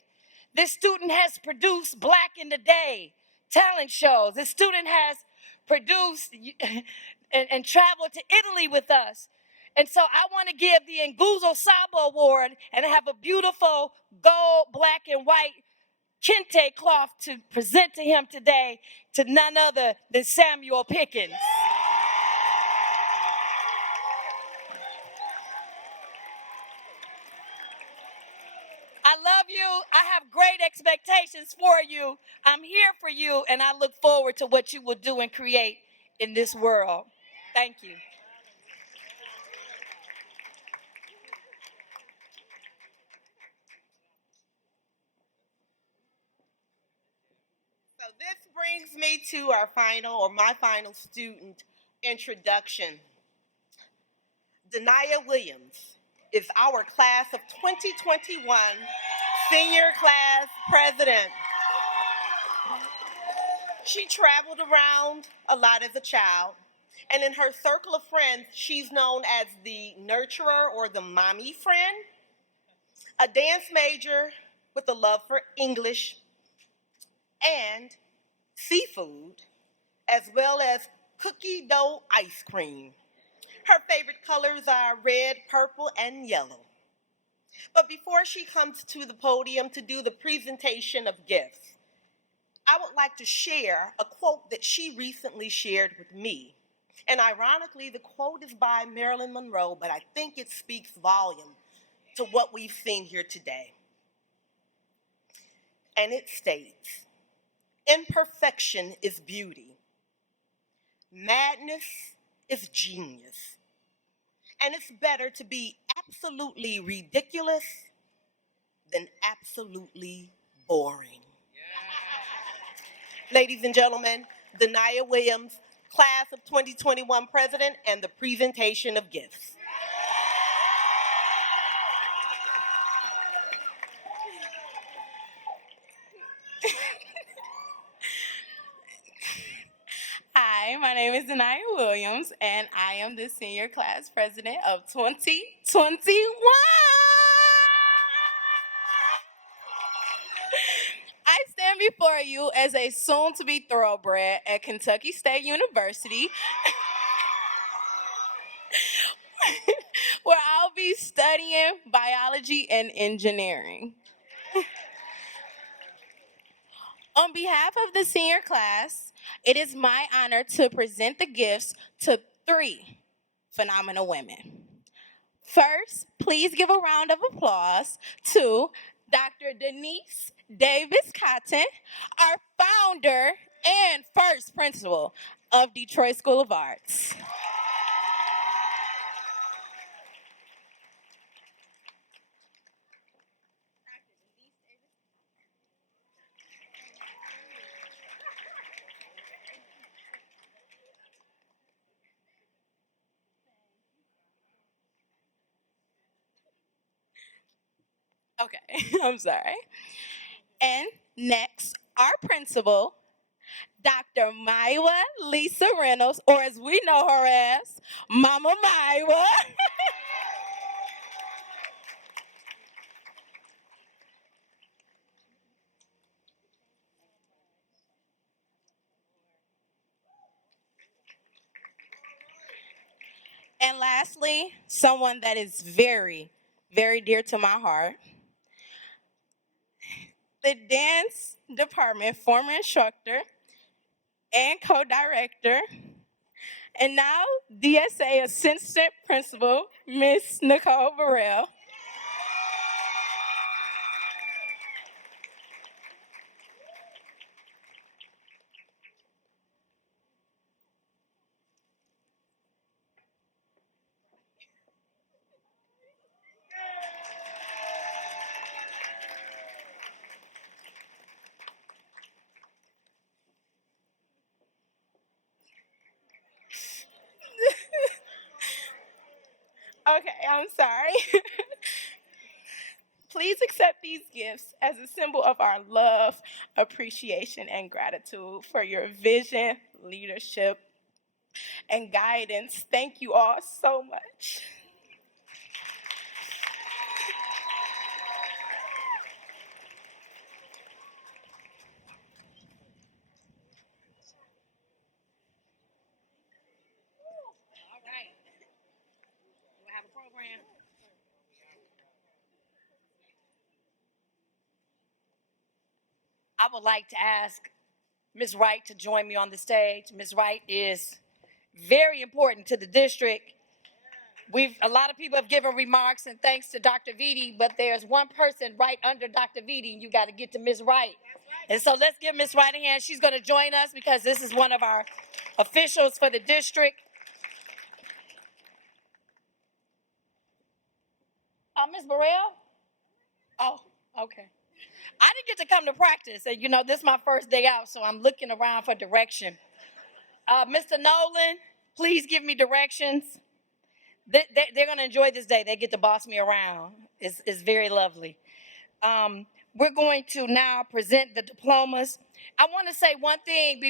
This student has produced Black in the Day talent shows. This student has produced and traveled to Italy with us. And so I want to give the Nguzo Saba Award and have a beautiful gold, black, and white kente cloth to present to him today to none other than Samuel Pickens. I love you. I have great expectations for you. I'm here for you, and I look forward to what you will do and create in this world. Thank you. this brings me to our final, or my final student introduction. Denia Williams is our class of 2021 senior class president. She traveled around a lot as a child, and in her circle of friends, she's known as the nurturer or the mommy friend, a dance major with a love for English and seafood, as well as cookie dough ice cream. Her favorite colors are red, purple, and yellow. But before she comes to the podium to do the presentation of gifts, I would like to share a quote that she recently shared with me. And ironically, the quote is by Marilyn Monroe, but I think it speaks volume to what we've seen here today. And it states, "Imperfection is beauty. Madness is genius. And it's better to be absolutely ridiculous than absolutely boring." Ladies and gentlemen, Denia Williams, class of 2021 president, and the presentation of gifts. Hi, my name is Denia Williams, and I am the senior class president of 2021. I stand before you as a soon-to-be thoroughbred at Kentucky State University, where I'll be studying biology and engineering. On behalf of the senior class, it is my honor to present the gifts to 3 phenomenal women. First, please give a round of applause to Dr. Denise Davis Cotton, our founder and first principal of Detroit School of Arts. Okay, I'm sorry. And next, our principal, Dr. Maiwa Lisa Reynolds, or as we know her as, Mama Maiwa. And lastly, someone that is very, very dear to my heart, the dance department former instructor and co-director, and now DSA assistant principal, Miss Nicole Burrell. Okay, I'm sorry. Please accept these gifts as a symbol of our love, appreciation, and gratitude for your vision, leadership, and guidance. Thank you all so much. All right. Do I have a program? I would like to ask Ms. Wright to join me on the stage. Ms. Wright is very important to the district. A lot of people have given remarks and thanks to Dr. Vitti, but there's one person right under Dr. Vitti, and you got to get to Ms. Wright. And so let's give Ms. Wright a hand. She's going to join us because this is one of our officials for the district. Ms. Burrell? Oh, okay. I didn't get to come to practice. And, you know, this is my first day out, so I'm looking around for direction. Mr. Nolan, please give me directions. They're going to enjoy this day. They get to boss me around. It's very lovely. We're going to now present the diplomas. I want to say one thing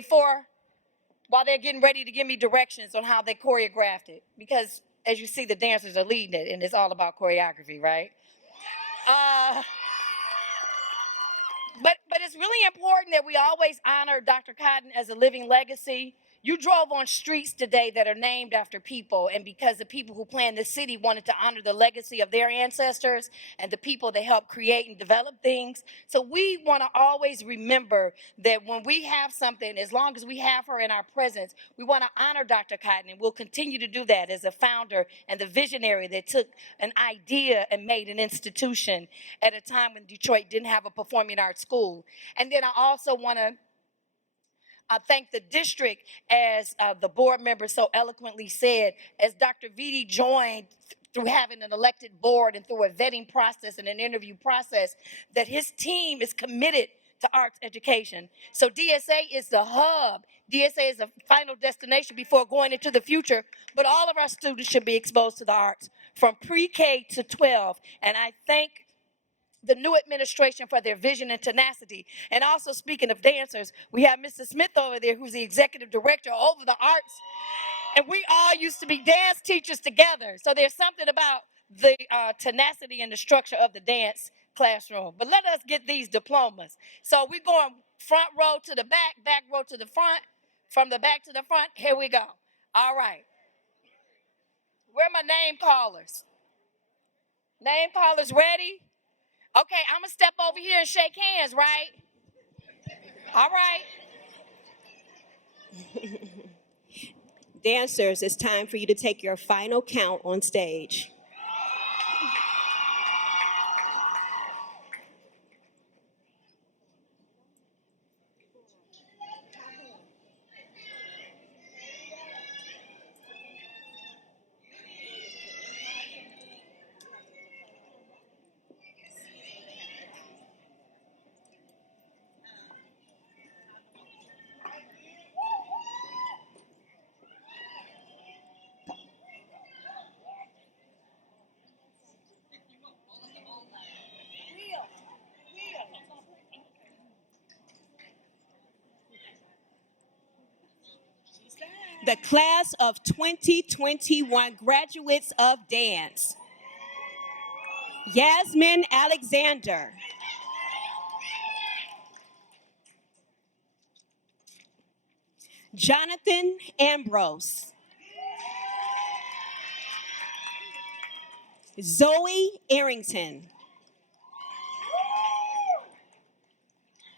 while they're getting ready to give me directions on how they choreographed it. Because, as you see, the dancers are leading it, and it's all about choreography, right? But it's really important that we always honor Dr. Cotton as a living legacy. You drove on streets today that are named after people, and because the people who planned the city wanted to honor the legacy of their ancestors and the people that helped create and develop things. So we want to always remember that when we have something, as long as we have her in our presence, we want to honor Dr. Cotton, and we'll continue to do that as a founder and the visionary that took an idea and made an institution at a time when Detroit didn't have a performing arts school. And then I also want to thank the district, as the board member so eloquently said, as Dr. Vitti joined through having an elected board and through a vetting process and an interview process, that his team is committed to arts education. So DSA is the hub. DSA is the final destination before going into the future, but all of our students should be exposed to the arts from pre-K to 12. And I thank the new administration for their vision and tenacity. And also, speaking of dancers, we have Mr. Smith over there, who's the executive director over the arts. And we all used to be dance teachers together. So there's something about the tenacity and the structure of the dance classroom. But let us get these diplomas. So we're going front row to the back row to the front, from the back to the front. Here we go. All right. Where are my name callers? Name callers ready? Okay, I'm going to step over here and shake hands, right? All right. Dancers, it's time for you to take your final count on stage. The class of 2021 graduates of dance: Yasmin Alexander, Jonathan Ambrose, Zoe Arrington,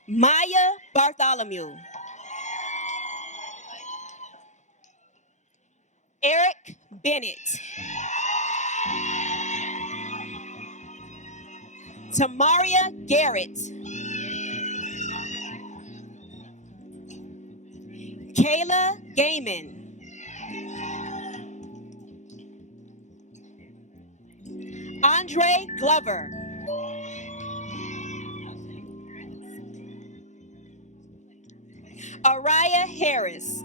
Maya Bartholomew, Eric Bennett, Tamaria Garrett, Kayla Gaiman, Andre Glover, Araya Harris,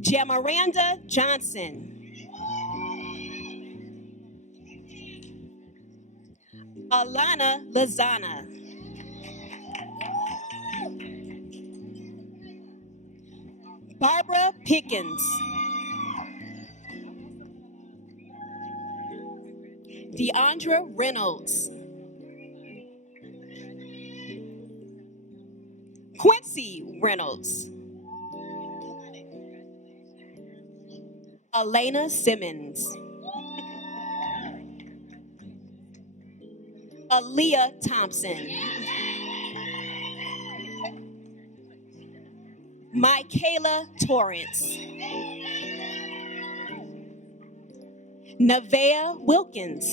Jamaranda Johnson, Alana Lazana, Barbara Pickens, Deandra Reynolds, Quincy Reynolds, Elena Simmons, Aaliyah Thompson, Michaela Torrance, Nevaeh Wilkins,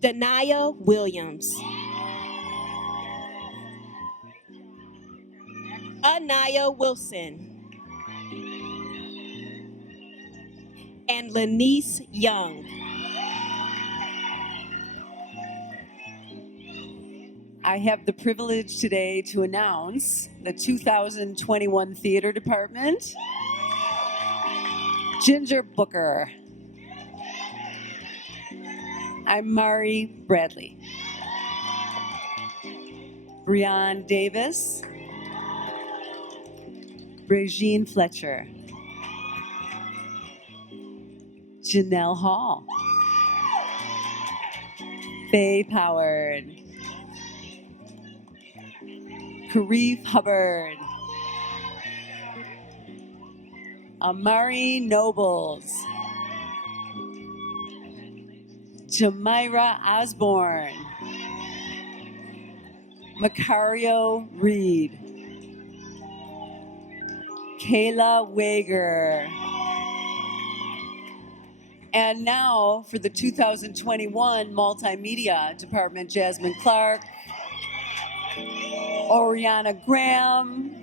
Dania Williams, Anaya Wilson, and Lanice Young. I have the privilege today to announce the 2021 Theater Department. Ginger Booker. I'm Mari Bradley. Breon Davis. Regine Fletcher. Janelle Hall. Faye Poward. Karif Hubbard. Amari Nobles. Jamira Osborne. Macario Reed. Kayla Wager. And now for the 2021 Multimedia Department, Jasmine Clark, Oriana Graham,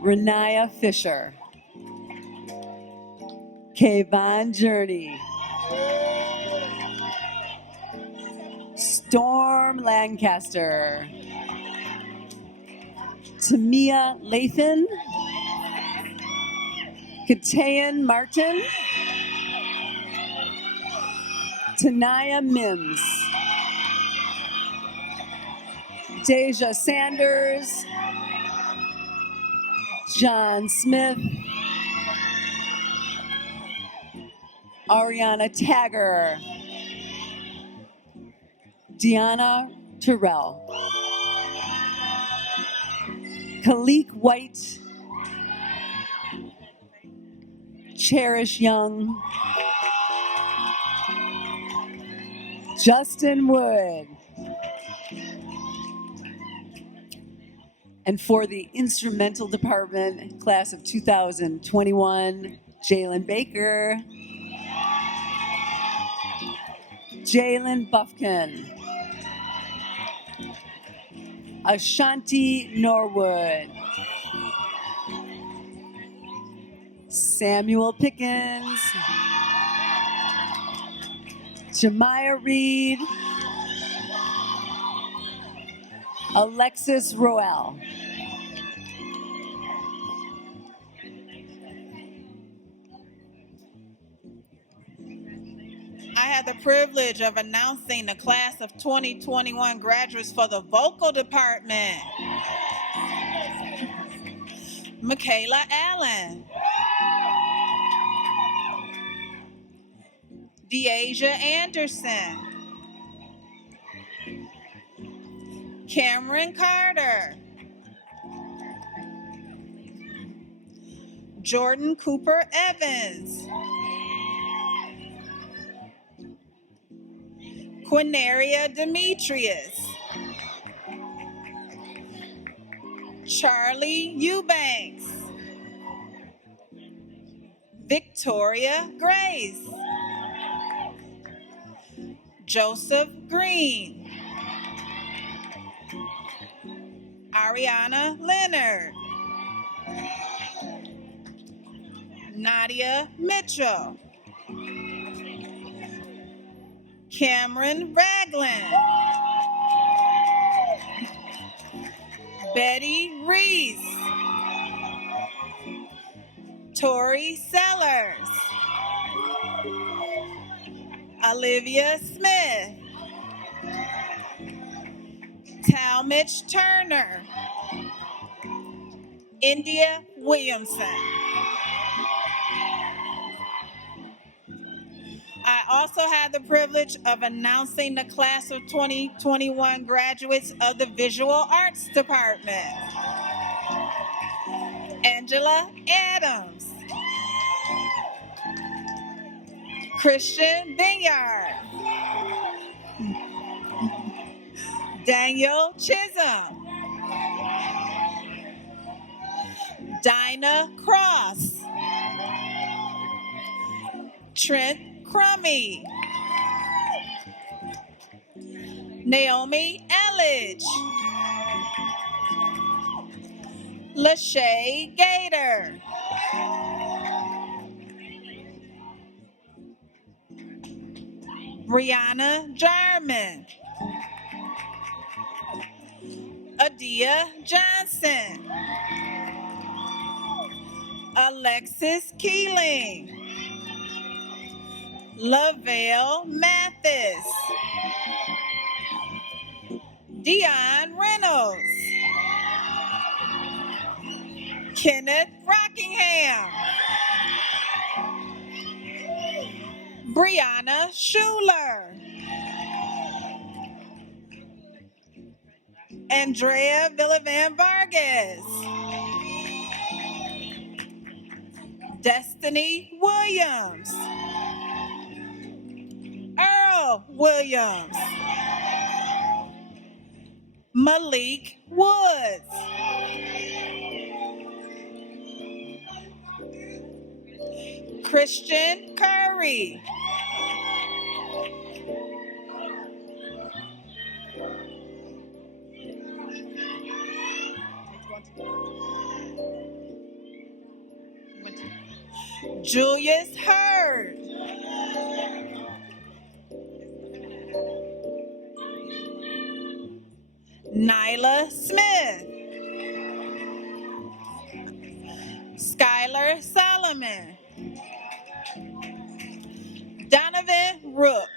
Renaya Fisher, Kayvon Journey, Storm Lancaster, Tamia Lathan, Katayan Martin, Tanaya Mims, Deja Sanders, John Smith, Ariana Tagger, Deanna Terrell, Kalik White, Cherish Young, Justin Wood. And for the instrumental department, class of 2021, Jalen Baker, Jalen Buffkin, Ashanti Norwood, Samuel Pickens, Jemiah Reed, Alexis Roel. I had the privilege of announcing the class of 2021 graduates for the vocal department. Michaela Allen, Deasia Anderson, Cameron Carter, Jordan Cooper Evans, Quinaria Demetrius, Charlie Eubanks, Victoria Grace, Joseph Green, Ariana Leonard, Nadia Mitchell, Cameron Ragland, Betty Reese, Tori Sellers, Olivia Smith, Talmadge Turner, India Williamson. I also had the privilege of announcing the class of 2021 graduates of the Visual Arts Department. Angela Adams, Christian Binyard, Daniel Chisholm, Dinah Cross, Trent Crummy, Naomi Elledge, Lachey Gator, Brianna German. Adia Johnson. Alexis Keeling. Lavelle Mathis. Dion Reynolds. Kenneth Rockingham. Brianna Schuler. Andrea Villavan Vargas. Destiny Williams. Earl Williams. Malik Woods. Christian Curry. Julius Hurd. Nyla Smith. Skylar Solomon. Donovan Rooks.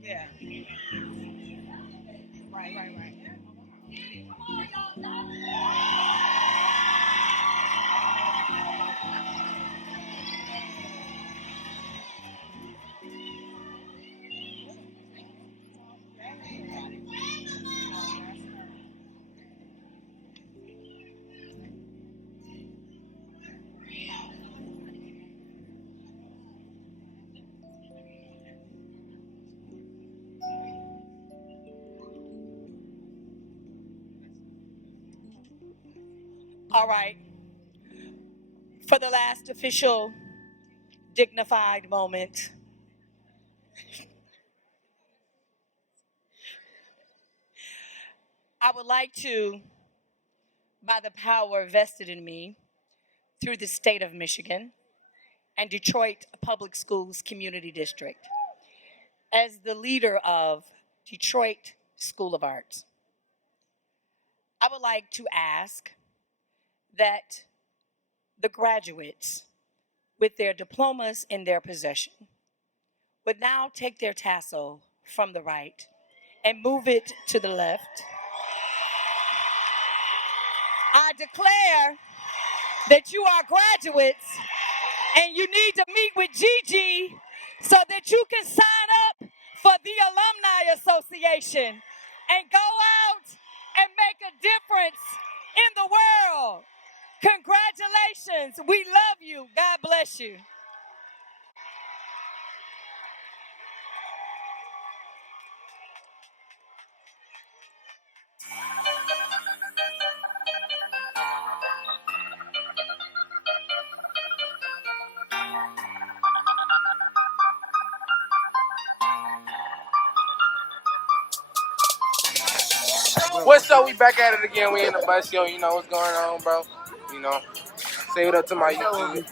Yeah. Right. All right. For the last official dignified moment, I would like to, by the power vested in me through the state of Michigan and Detroit Public Schools Community District, as the leader of Detroit School of Arts, I would like to ask that the graduates with their diplomas in their possession would now take their tassel from the right and move it to the left. I declare that you are graduates and you need to meet with Gigi so that you can sign up for the Alumni Association and go out and make a difference in the world. Congratulations. We love you. God bless you. What's up? We back at it again. We in the bus, yo. You know what's going on, bro. You know, say what up to my YouTube.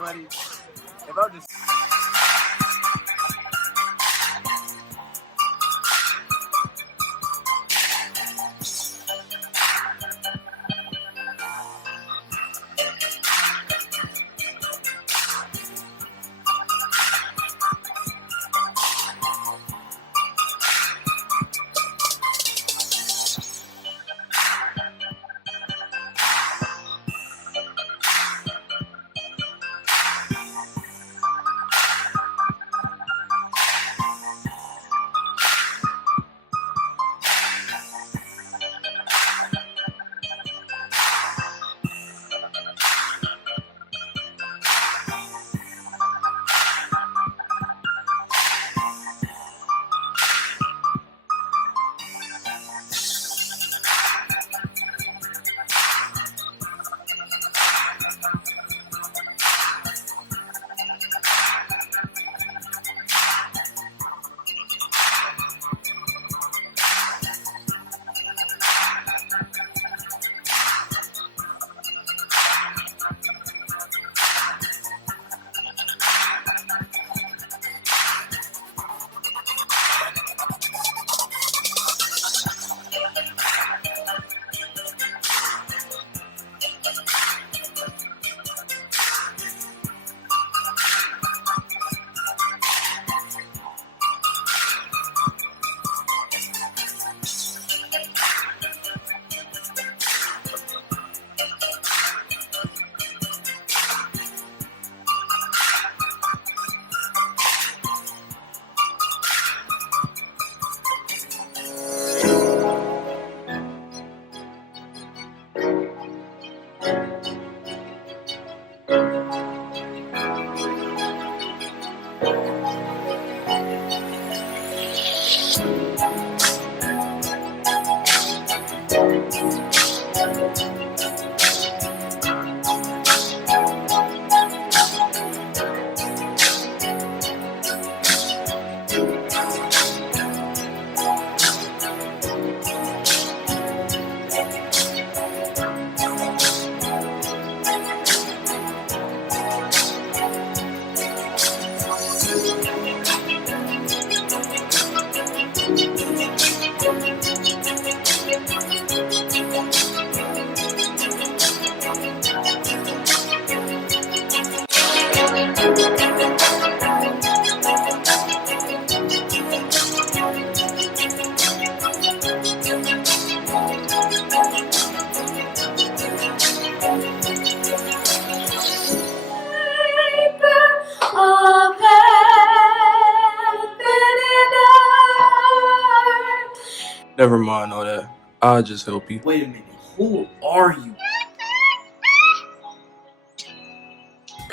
Never mind all that. I'll just help you. Wait a minute. Who are you?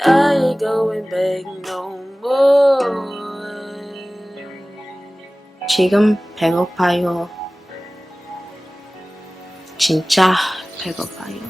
I ain't going back no more. 지금 배고파요. 진짜 배고파요.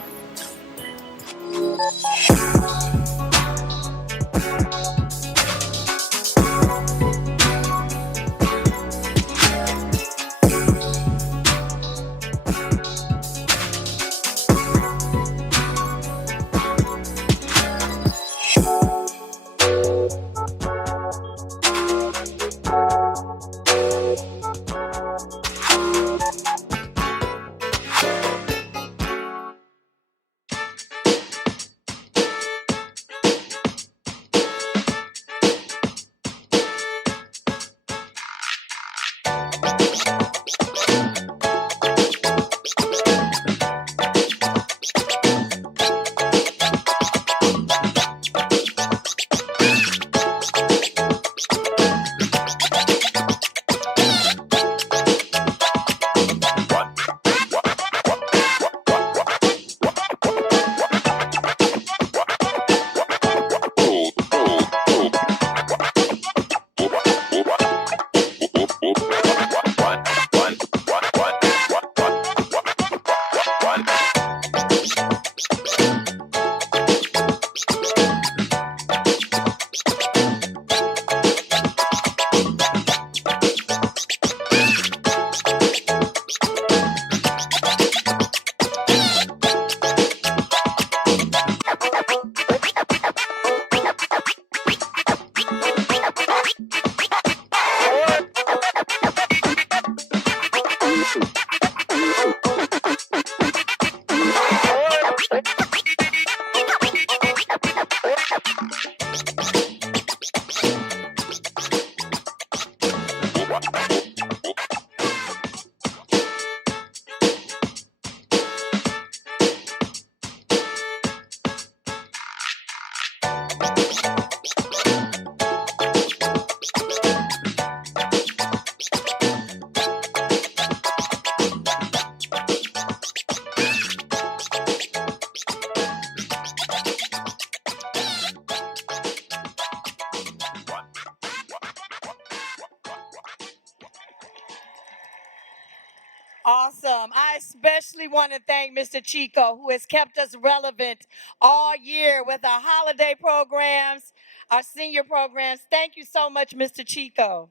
Awesome. I especially want to thank Mr. Chico, who has kept us relevant all year with our holiday programs, our senior programs. Thank you so much, Mr. Chico.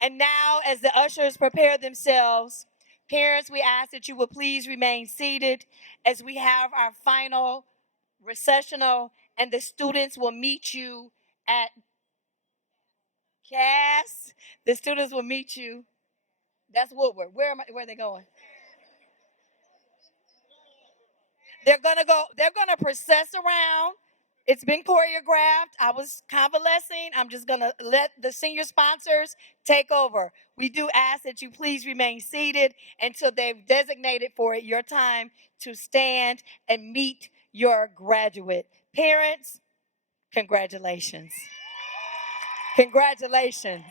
And now, as the ushers prepare themselves, parents, we ask that you will please remain seated as we have our final recessional, and the students will meet you at Cass. The students will meet you. That's Woodward. Where are they going? They're gonna process around. It's been choreographed. I was convalescing. I'm just gonna let the senior sponsors take over. We do ask that you please remain seated until they've designated for it your time to stand and meet your graduate. Parents, congratulations. Congratulations.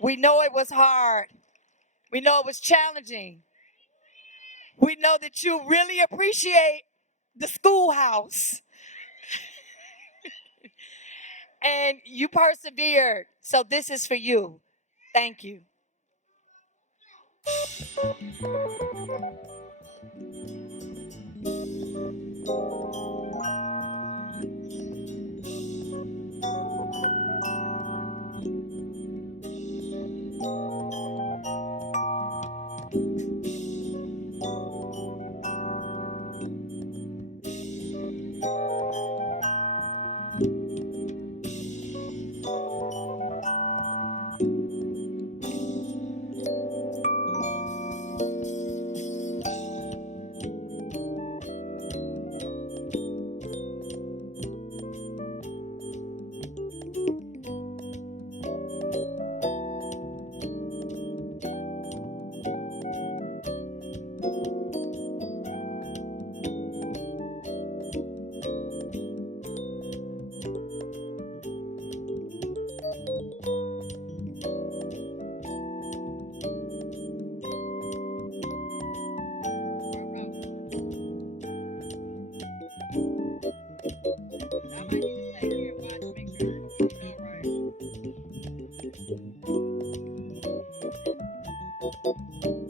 We know it was hard. We know it was challenging. We know that you really appreciate the schoolhouse. And you persevered. So this is for you. Thank you. All right.